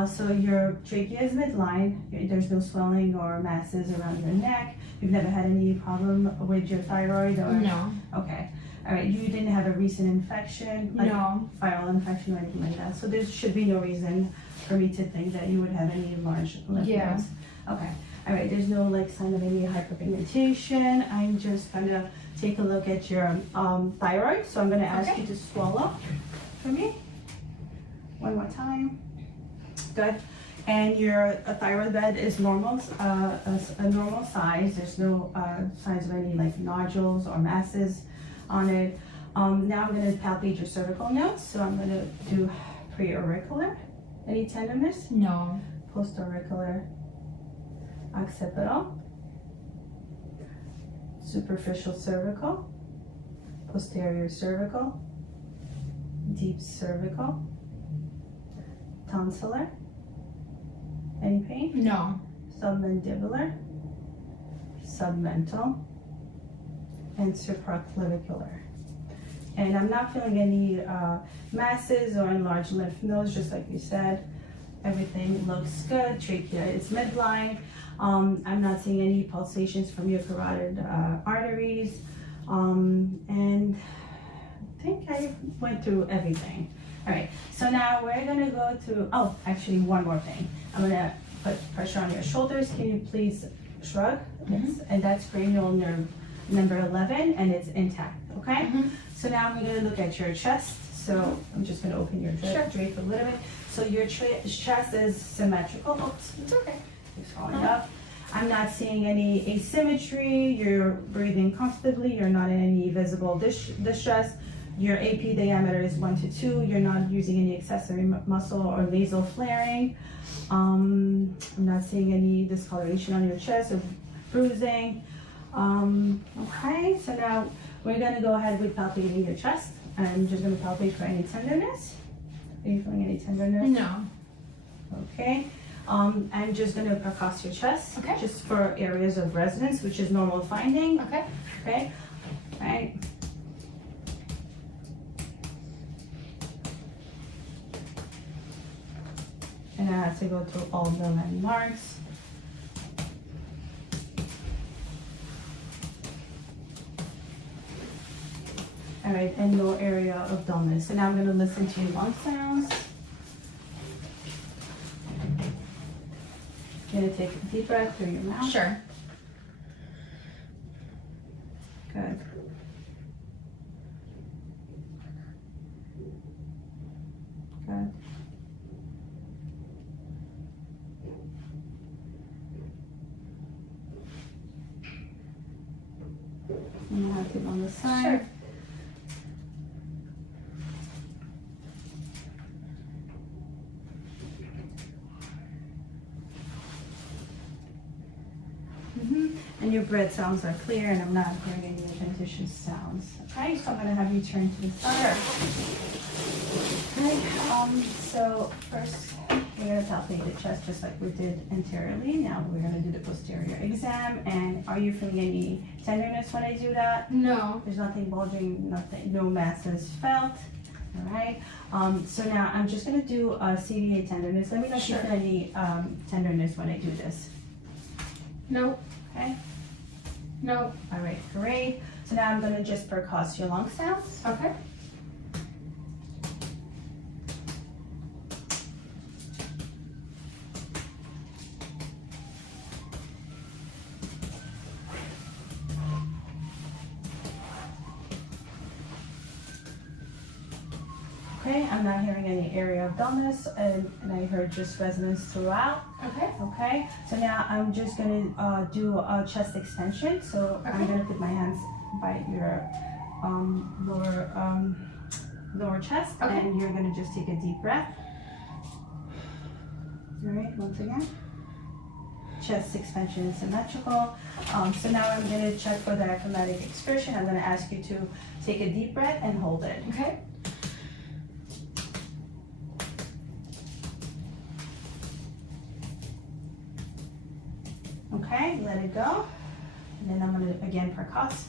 So your trachea is midline. There's no swelling or masses around your neck. You've never had any problem with your thyroid or? No. Okay. All right. You didn't have a recent infection, like No. viral infection or anything like that. So there should be no reason for me to think that you would have any large lymph Yeah. nodes. Okay. All right, there's no like sign of any hyperpigmentation. I'm just gonna take a look at your thyroid. So I'm gonna ask you to swallow for me. One more time. Good. And your thyroid bed is normal, a normal size. There's no signs of any like nodules or masses on it. Now I'm gonna palpate your cervical nodes. So I'm gonna do pre-auricular. Any tenderness? No. Post-auricular. Occipital, superficial cervical, posterior cervical, deep cervical, tonsillar. Any pain? No. Submandibular, submental, and supraclavicular. And I'm not feeling any masses or enlarged lymph nodes, just like you said. Everything looks good. Trachea is midline. I'm not seeing any pulsations from your carotid arteries. And I think I went through everything. All right, so now we're gonna go to, oh, actually one more thing. I'm gonna put pressure on your shoulders. Can you please shrug? Yes, and that's cranial nerve number 11, and it's intact, okay? So now I'm gonna look at your chest. So I'm just gonna open your drape a little bit. So your chest is symmetrical. Oops, it's okay. It's falling up. I'm not seeing any asymmetry. You're breathing comfortably. You're not in any visible distress. Your AP diameter is 1 to 2. You're not using any accessory muscle or nasal flaring. I'm not seeing any discoloration on your chest or bruising. Okay, so now we're gonna go ahead with palpating your chest. I'm just gonna palpate for any tenderness. Are you feeling any tenderness? No. Okay. I'm just gonna percuss your chest, Okay. just for areas of resonance, which is normal finding. Okay. Okay. All right. and I have to go through all the landmarks. All right, and no area of dullness. So now I'm gonna listen to your lung sounds. You're gonna take a deep breath through your mouth. Sure. Good. Good. And you have to on the side. Sure. And your breath sounds are clear, and I'm not hearing any adventitious sounds. Okay, so I'm gonna have you turn to the side. Okay, so first we're gonna palpate the chest just like we did anteriorly. Now we're gonna do the posterior exam. And are you feeling any tenderness when I do that? No. There's nothing bulging, nothing, no masses felt. All right. So now I'm just gonna do a CVA tenderness. Let me know if you Sure. feel any tenderness when I do this. No. Okay. No. All right, great. So now I'm gonna just percuss your lung sounds. Okay. Okay, I'm not hearing any area of dullness, and I heard just resonance throughout. Okay. Okay, so now I'm just gonna do a chest extension. So I'm Okay. gonna put my hands by your lower chest, Okay. and you're gonna just take a deep breath. All right, once again. Chest expansion is symmetrical. So now I'm gonna check for the diaphragmatic excursion. I'm gonna ask you to take a deep breath and hold it. Okay. Okay, let it go. And then I'm gonna again percuss.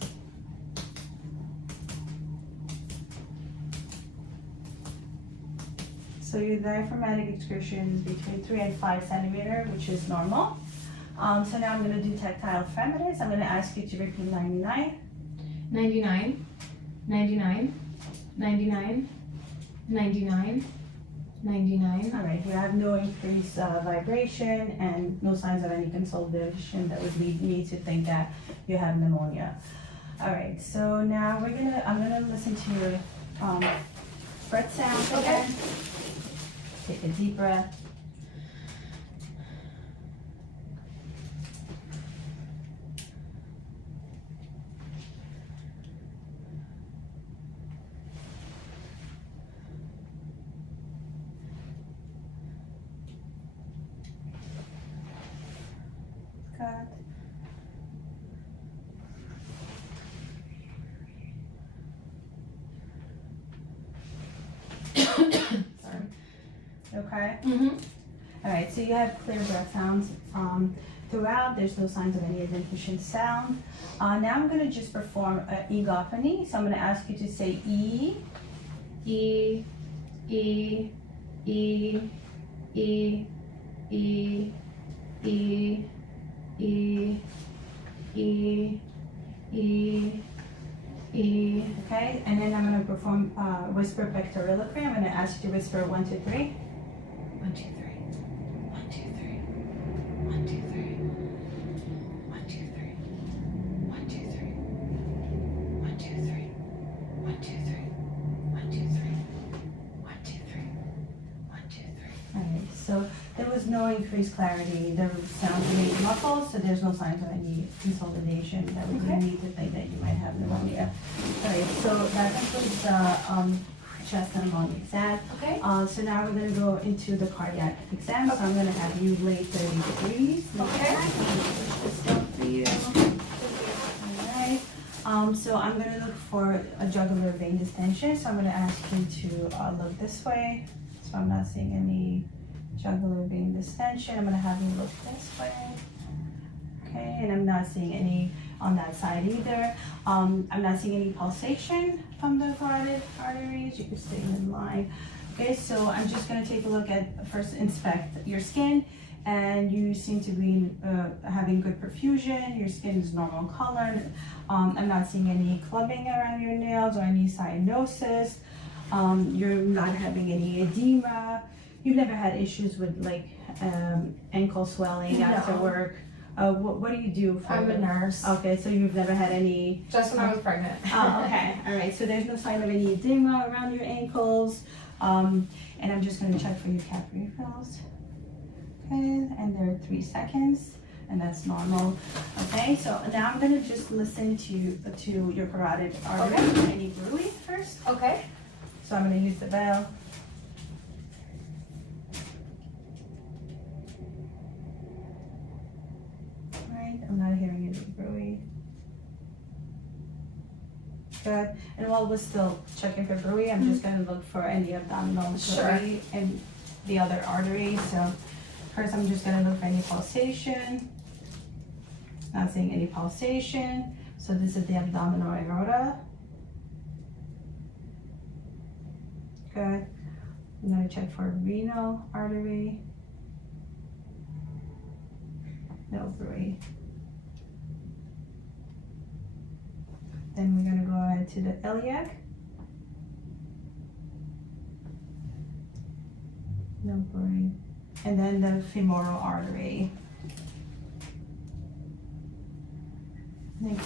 So your diaphragmatic excursion is between 3 and 5 centimeter, which is normal. So now I'm gonna do tactile parameters. I'm gonna ask you to repeat 99. 99. 99. 99. 99. 99. All right, you have no increased vibration and no signs of any consolidation that would lead me to think that you have pneumonia. All right, so now I'm gonna listen to your breath sounds again. Take a deep breath. Good. Sorry. Okay. Mm-hmm. All right, so you have clear breath sounds throughout. There's no signs of any adventitious sound. Now I'm gonna just perform egophony. So I'm gonna ask you to say E, E. E. E. E. E. E. E. E. E. E. okay? And then I'm gonna perform whisper pectoriloquy. I'm gonna ask you to whisper 1, 2, 3. 1, 2, 3. 1, 2, 3. 1, 2, 3. 1, 2, 3. 1, 2, 3. 1, 2, 3. 1, 2, 3. 1, 2, 3. 1, 2, 3. 1, 2, 3. All right, so there was no increased clarity. The sound remained muffled, so there's no signs of any consolidation that would lead me to think that you might have pneumonia. All right, so that concludes the chest and lung exam. Okay. So now we're gonna go into the cardiac exam. So I'm gonna have you lay 30 degrees. Okay. Just down for you. All right. So I'm gonna look for a jugular vein distension. So I'm gonna ask you to look this way. So I'm not seeing any jugular vein distension. I'm gonna have you look this way. Okay, and I'm not seeing any on that side either. I'm not seeing any pulsation from the carotid arteries. You can stay in line. Okay, so I'm just gonna take a look at, first inspect your skin, and you seem to be having good perfusion. Your skin is normal colored. I'm not seeing any clumping around your nails or any cyanosis. You're not having any edema. You've never had issues with like ankle swelling after No. work. What do you do for I'm a nurse. Okay, so you've never had any. Just when I was pregnant. Oh, okay. All right. So there's no sign of any edema around your ankles. And I'm just going to check for your cap refills. Okay, and they're 3 seconds, and that's normal. Okay, so now I'm going to just listen to your carotid artery. Okay. Any bruit first. Okay. So I'm going to use the bell. Right, I'm not hearing any bruit. Good. And while we're still checking for bruit, I'm just going to look for any abdominal Sure. bruit and the other arteries. So first, I'm just going to look for any pulsation. Not seeing any pulsation. So this is the abdominal aorta. Good. I'm going to check for renal artery. No bruit. Then we're gonna go ahead to the iliac. No bruit. And then the femoral artery. Next,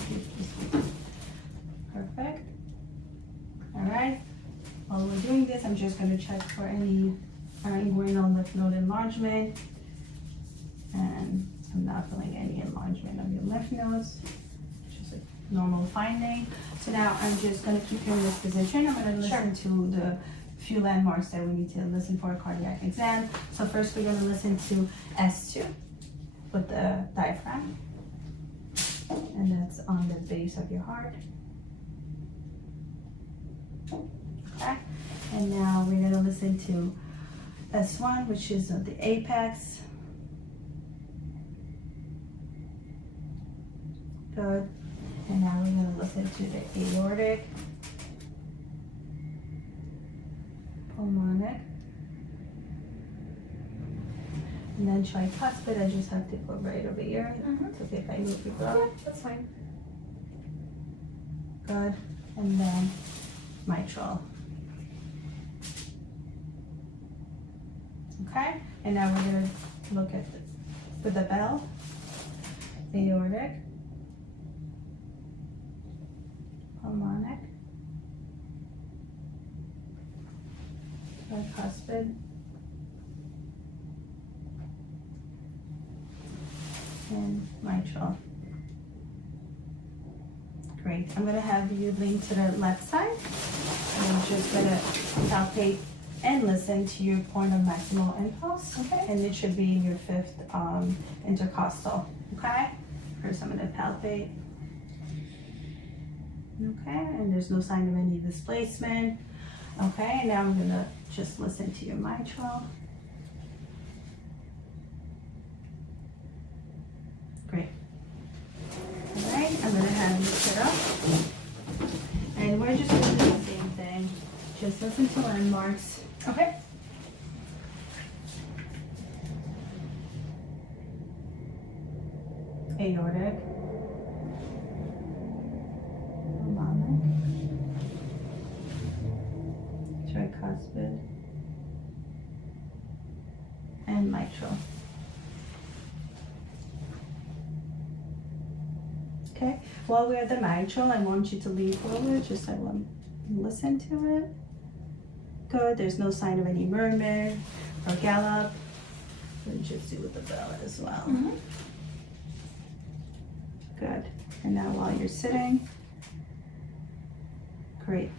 perfect. All right. While we're doing this, I'm just gonna check for any inguinal lymph node enlargement. And I'm not feeling any enlargement of your lymph nodes, which is a normal finding. So now I'm just going to keep you in this position. I'm going to listen to the few landmarks that we need to listen for a cardiac exam. So first we're going to listen to S2 with the diaphragm, and that's on the base of your heart. Okay, and now we're going to listen to S1, which is the apex. Good. And now we're going to listen to the aortic, pulmonic, and then tricuspid. I just have to go right over here. It's okay if I move it Yeah, up. that's fine. Good. And then mitral. Okay. And now we're going to look at with the bell, aortic, pulmonic, tricuspid, and mitral. Great. I'm going to have you lean to the left side. I'm just going to palpate and listen to your point of maximal impulse. Okay. And it should be in your 5th intercostal. Okay? First, I'm going to palpate. Okay, and there's no sign of any displacement. Okay, and now I'm going to just listen to your mitral. Great. All right, I'm going to have you sit up. And we're just going to do the same thing. Just listen to landmarks. Okay. Aortic, pulmonic, tricuspid, and mitral. Okay, while we're at the mitral, I want you to lean forward, just like listen to it. Good, there's no sign of any murmur or gallop. We'll just do with the bell as well. Good. And now while you're sitting, great.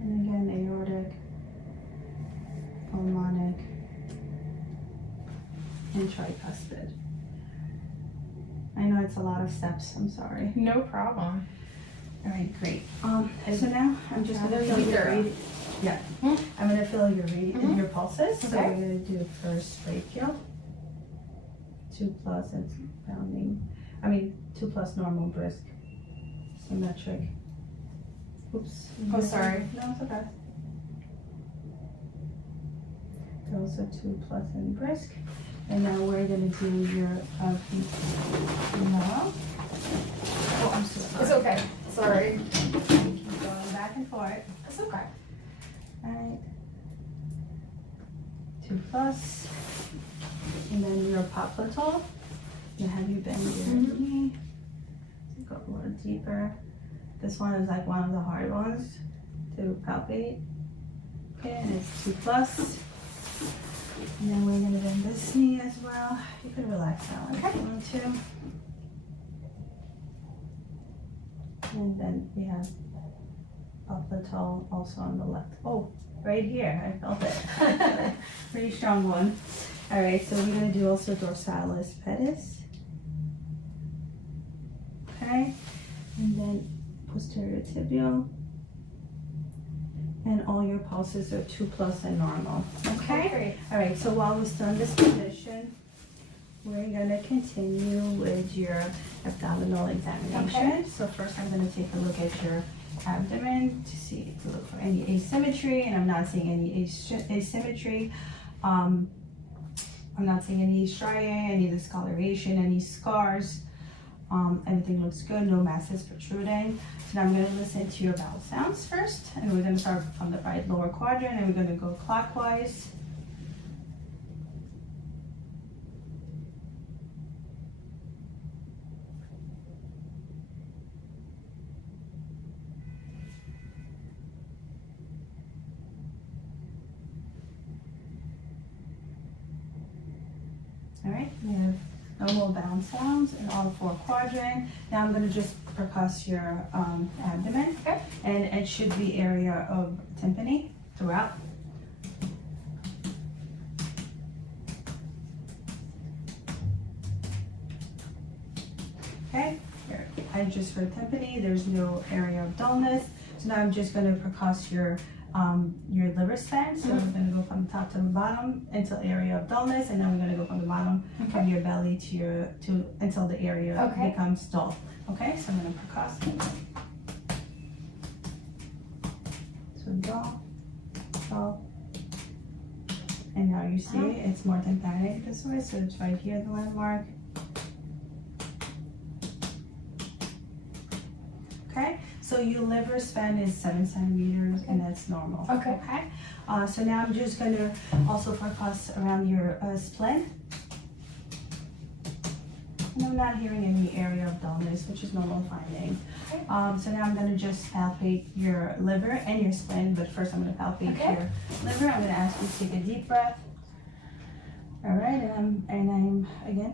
And again, aortic, pulmonic, and tricuspid. I know it's a lot of steps, I'm sorry. No problem. All right, great. So now I'm just gonna feel your thorough. reading. Yeah, I'm gonna feel your reading, your pulses. So Okay. we're gonna do first brachial. 2+ and pounding. 2+ normal, brisk, symmetric. Oops. Oh, sorry. No, it's okay. Those are 2 plus and brisk. And now we're gonna do your no. Oh, I'm so sorry. It's okay. Sorry. Keep going back and forth. It's okay. Alright. 2 plus. And then your popliteal. And have you bend your knee? Go a little deeper. This one is like one of the hard ones to palpate. Okay, and it's 2 plus. And then we're gonna bend this knee as well. You could relax that one if you want to. And then we have popliteal also on the left. Oh, right here, I felt it. Pretty strong one. All right, so we're gonna do also dorsalis pedis. Okay, and then posterior tibial. And all your pulses are 2 plus and normal. Okay? All right, so while we're still in this position, we're gonna continue with your abdominal examination. Okay. So first I'm gonna take a look at your abdomen to see, to look for any asymmetry, and I'm not seeing any asymmetry. I'm not seeing any striae, any discoloration, any scars. Everything looks good, no masses protruding. So now I'm gonna listen to your bowel sounds first, and we're gonna start from the right lower quadrant, and we're gonna go clockwise. All right, we have normal bowel sounds in all 4 quadrants. Now I'm gonna just percuss your abdomen, Okay. and it should be area of tympani throughout. Okay, here, I just heard tympani, there's no area of dullness. So now I'm just gonna percuss your liver span. So we're gonna go from the top to the bottom until area of dullness, and then we're gonna go from the bottom of your belly to until the area becomes dull. Okay, so I'm gonna percuss. So dull, dull. And now you see it's more tympanic this way, so it's right here, the landmark. Okay, so your liver span is 7 centimeters, and that's normal. Okay. So now I'm just gonna also percuss around your spleen. And I'm not hearing any area of dullness, which is normal finding. Okay. So now I'm gonna just palpate your liver and your spleen, but first I'm gonna palpate your liver. I'm gonna ask you to take a deep breath. All right, and I'm again.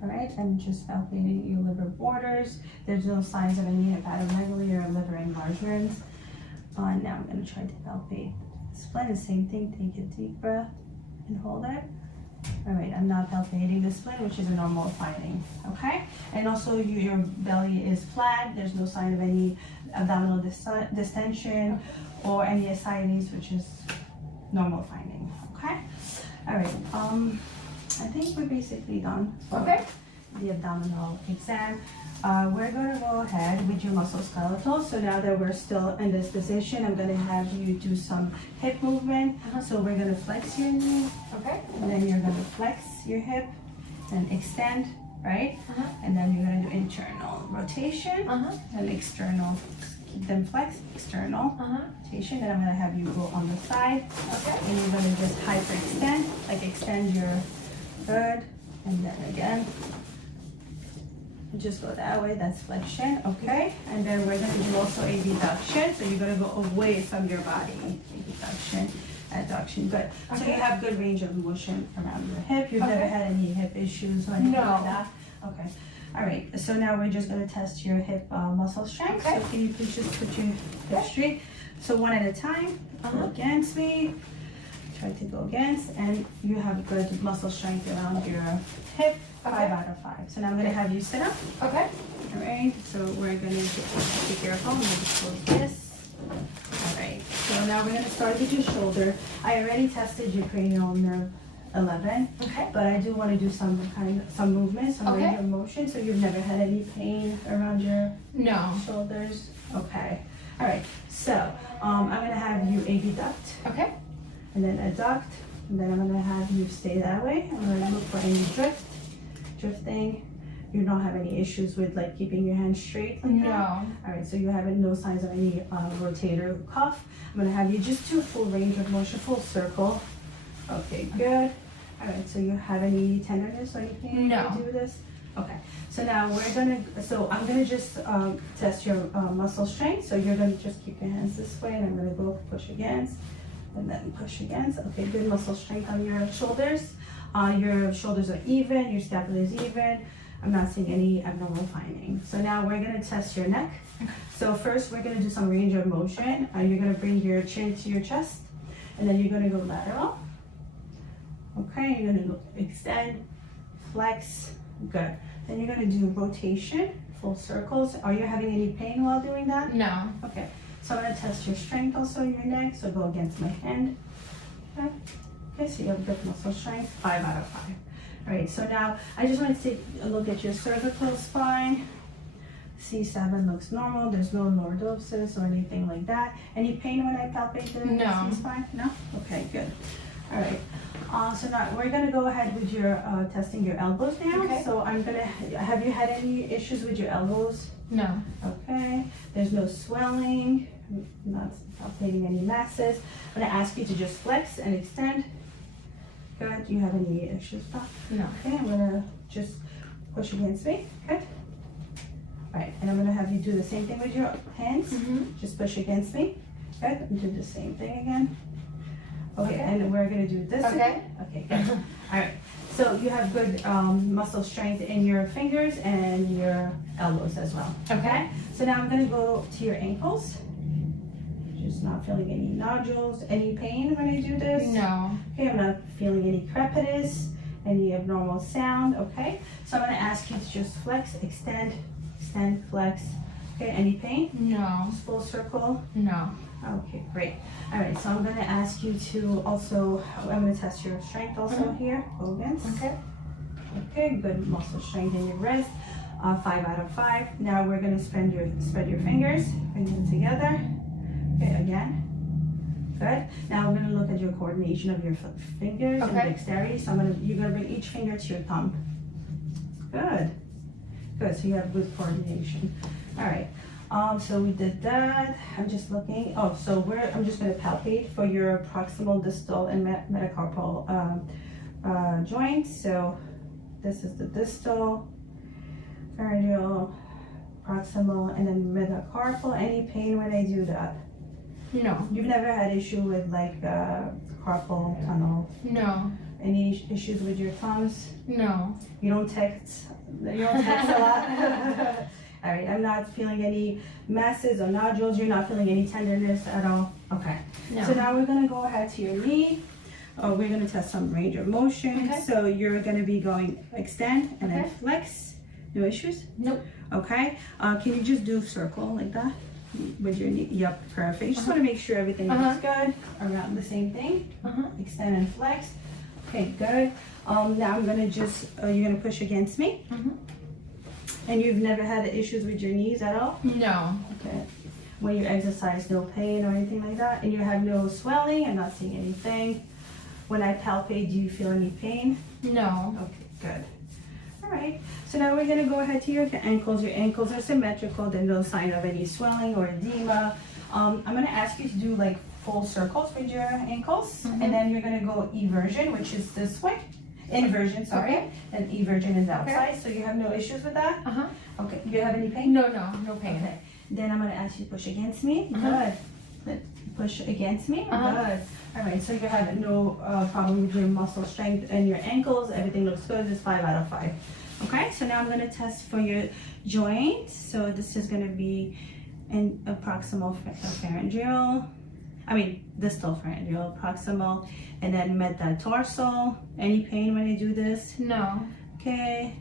All right, I'm just palpating your liver borders. There's no signs of any hepatomegaly or liver enlargements. Now I'm gonna try to palpate the spleen, the same thing. Take a deep breath and hold it. All right, I'm not palpating the spleen, which is a normal finding, okay? And also your belly is flat. There's no sign of any abdominal distension or any ascites, which is normal finding, okay? All right, I think we're basically done for the abdominal exam. We're gonna go ahead with your musculoskeletal. So now that we're still in this position, I'm gonna have you do some hip movement. So we're gonna flex your knee, and then you're gonna flex your hip and extend, right? And then you're gonna do internal rotation and external. Keep them flexed, external rotation. Then I'm gonna have you go on the side, and you're gonna just hyperextend, like extend your good, and then again. Just go that way, that's flexion, okay? And then we're gonna do also a deduction, so you're gonna go away from your body. Deduction, adduction, good. So you have good range of motion around your hip. You've never had any hip issues or anything like that? Okay. All right, so now we're just gonna test your hip muscle strength. So can you please just put your hip straight? So one at a time, go against me. Try to go against, and you have good muscle strength around your hip. 5 out of 5. So now I'm gonna have you sit up. All right, so we're gonna be careful. I'm gonna just close this. All right, so now we're gonna start with your shoulder. I already tested your cranial nerve 11, but I do want to do some range of motion. So you've never had any pain around your shoulders? Okay. All right. So I'm gonna have you abduct, Okay. and then adduct, and then I'm gonna have you stay that way. I'm gonna look for any drifting. You don't have any issues with like keeping your hands straight like that? No. All right, so you have no signs of any rotator cuff. I'm gonna have you just do full range of motion, full circle. Okay, good. All right, so you have any tenderness or anything No. to do with this? Okay, so now I'm gonna just test your muscle strength. So you're gonna just keep your hands this way, and I'm gonna go push against, and then push against. Okay, good muscle strength on your shoulders. Your shoulders are even, your scapula is even. I'm not seeing any abnormal findings. So now we're gonna test your neck. So first we're gonna do some range of motion. You're gonna bring your chin to your chest, and then you're gonna go lateral. Okay, you're gonna extend, flex, good. Then you're gonna do rotation, full circles. Are you having any pain while doing that? No. Okay, so I'm gonna test your strength also in your neck. So go against my hand. Okay, okay, so you have good muscle strength, 5 out of 5. All right, so now I just want to take a look at your cervical spine. C7 looks normal. There's no lordosis or anything like that. Any pain when I palpate the No. C-spine? No? Okay, good. All right. So now we're gonna go ahead with your testing your elbows now. Okay. So have you had any issues with your elbows? No. Okay. There's no swelling. Not palpating any masses. I'm gonna ask you to just flex and extend. Good. Do you have any issues with that? No. Okay, I'm gonna just push against me. Good. All right, and I'm gonna have you do the same thing with your hands. Just push against me. Good. And do the same thing again. Okay, and we're gonna do this Okay. again. Okay, good. All right. So you have good muscle strength in your fingers and your elbows as well. Okay. So now I'm gonna go to your ankles. Just not feeling any nodules, any pain when I do this. No. Okay, I'm not feeling any crepitus, any abnormal sound. Okay, so I'm gonna ask you to just flex, extend, flex. Okay, any pain? No. Just full circle. No. Okay, great. All right, so I'm gonna ask you to also, I'm gonna test your strength also here. Go against. Okay. Okay, good muscle strength in your wrist. 5 out of 5. Now we're gonna spread your fingers, bring them together. Okay, again. Good. Now we're gonna look at your coordination of your fingers and Okay. dexterity. So you're gonna bring each finger to your thumb. Good. Good. So you have good coordination. All right. So we did that. I'm just looking. Oh, so I'm just gonna palpate for your proximal, distal, and metacarpal joints. So this is the distal, pharyngeal, proximal, and then metacarpal. Any pain when I do that? No. You've never had issue with like carpal tunnel? No. Any issues with your thumbs? No. You don't text? You don't text a lot? All right, I'm not feeling any masses or nodules. You're not feeling any tenderness at all? Okay. No. So now we're gonna go ahead to your knee. We're gonna test some range of motion. Okay. So you're gonna be going extend and then Okay. flex. No issues? Nope. Okay. Can you just do circle like that with your knee? Yep, perfect. Just want to make sure everything looks good. Around the same thing. Extend and flex. Okay, good. Now I'm gonna just you're gonna push against me. And you've never had issues with your knees at all? No. Okay. When you exercise, no pain or anything like that? And you have no swelling? I'm not seeing anything. When I palpate, do you feel any pain? No. Okay, good. All right. So now we're gonna go ahead to your ankles. Your ankles are symmetrical. There's no sign of any swelling or edema. I'm gonna ask you to do like full circles with your ankles, and then you're gonna go eversion, which is this way. Inversion, sorry. Okay. And eversion is outside, so you have no issues with that? Okay. Do you have any pain? No. No pain. Okay. Then I'm gonna ask you to push against me. Good. Then push against me. Good. All right. So you have no problem with your muscle strength and your ankles. Everything looks good. It's 5 out of 5. Okay. So now I'm gonna test for your joints. So this is gonna be an proximal pharyngeal. Distal pharyngeal, proximal, and then metatarsal. Any pain when I do this? No. Okay.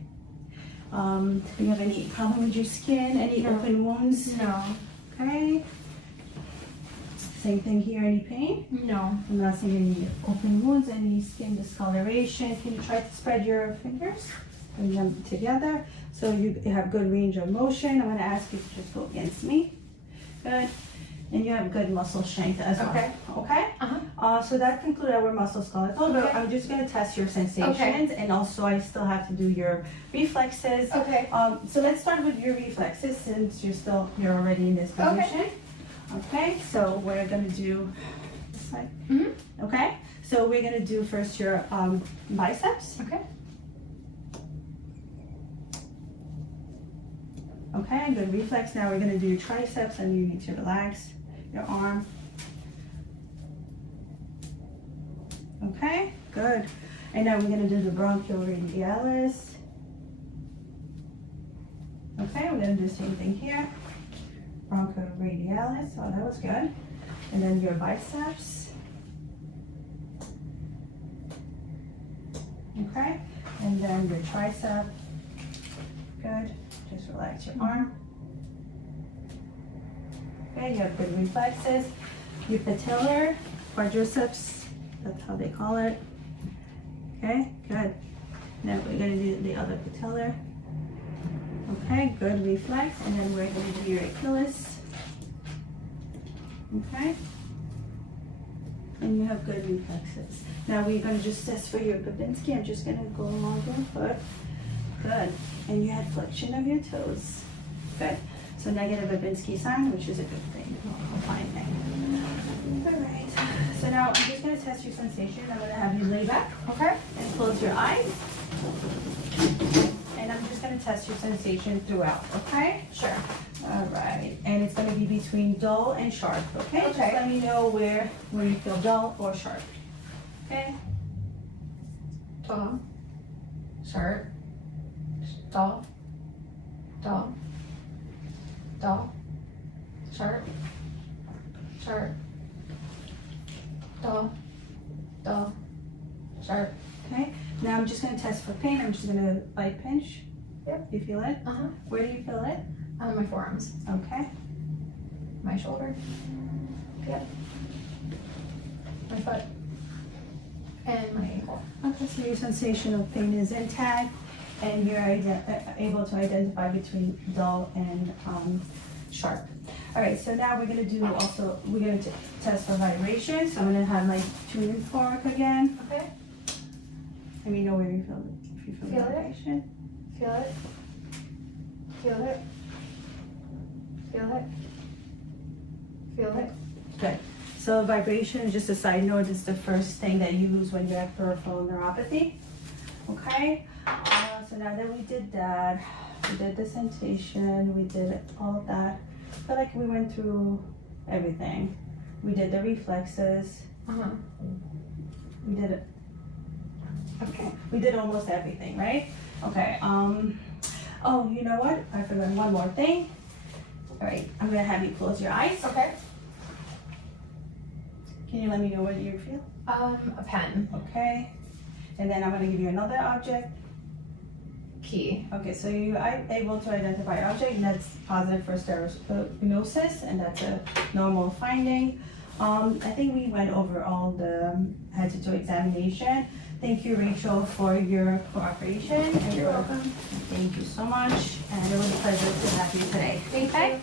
Do you have any problem with your skin? Any open wounds? No. Okay. Same thing here. Any pain? No. I'm not seeing any open wounds, any skin discoloration. Can you try to spread your fingers? Bring them together. So you have good range of motion. I'm going to ask you to just go against me. good. And you have good muscle strength as well. Okay. Okay? So that concludes our muscle skeletal, but Okay. I'm just gonna test your sensations, and also I still have to do your reflexes. Okay. So let's start with your reflexes since you're already in this Okay. position. Okay, so we're gonna do this side. Mhm. Okay, so we're gonna do first your biceps. Okay. Okay, good reflex. Now we're gonna do your triceps, and you need to relax your arm. Okay, good. And now we're gonna do the brachioradialis. Okay, we're gonna do the same thing here. Brachioradialis, oh that was good. And then your biceps. Okay, and then your tricep. Good, just relax your arm. Okay, you have good reflexes. Your patellar, quadriceps, that's how they call it. Okay, good. Now we're gonna do the other patellar. Okay, good reflex, and then we're gonna do your Achilles. Okay. And you have good reflexes. Now we're gonna just test for your Babinski. I'm just gonna go along your foot. Good. And you had flexion of your toes. Good. So negative Babinski sign, which is a good thing, a fine thing. All right. So now I'm just gonna test your sensation. I'm gonna have you lay back, okay? And close your eyes. And I'm just gonna test your sensation throughout, okay? Sure. All right, and it's gonna be between dull and sharp, okay? Just Okay. let me know where you feel dull or sharp, okay? Dull. Sharp. Dull. Dull. Dull. Sharp. Sharp. Dull. Dull. Sharp. Okay, now I'm just gonna test for pain. I'm just gonna light pinch. Yep. You feel it? Uh-huh. Where do you feel it? On my forearms. Okay, My shoulder. Yep. My foot. And my ankle. okay, so your sensation of pain is intact, and you're able to identify between dull and sharp. All right, so now we're gonna test for vibration. So I'm gonna have my tuning fork again. Okay. Let me know where you feel it. If you feel Feel it? vibration. Feel it. Feel it. Feel it. Feel it. Good. So vibration, just a side note, is the first thing that you use when you have peripheral neuropathy. Okay. So now that we did that, we did the sensation, we did all of that. I feel like we went through everything. We did the reflexes. Uh-huh. We did it. Okay. We did almost everything, right? Okay. Oh, you know what? I forgot one more thing. All right. I'm gonna have you close your eyes. Okay. Can you let me know what you feel? A pen. Okay. And then I'm gonna give you another object. Key. Okay, so you are able to identify an object, and that's positive for stenosis, and that's a normal finding. I think we went over all the head-to-toe examination. Thank you, Rachel, for your cooperation. You're welcome. Thank you so much, and it was a pleasure to have you today. Thank Okay? you.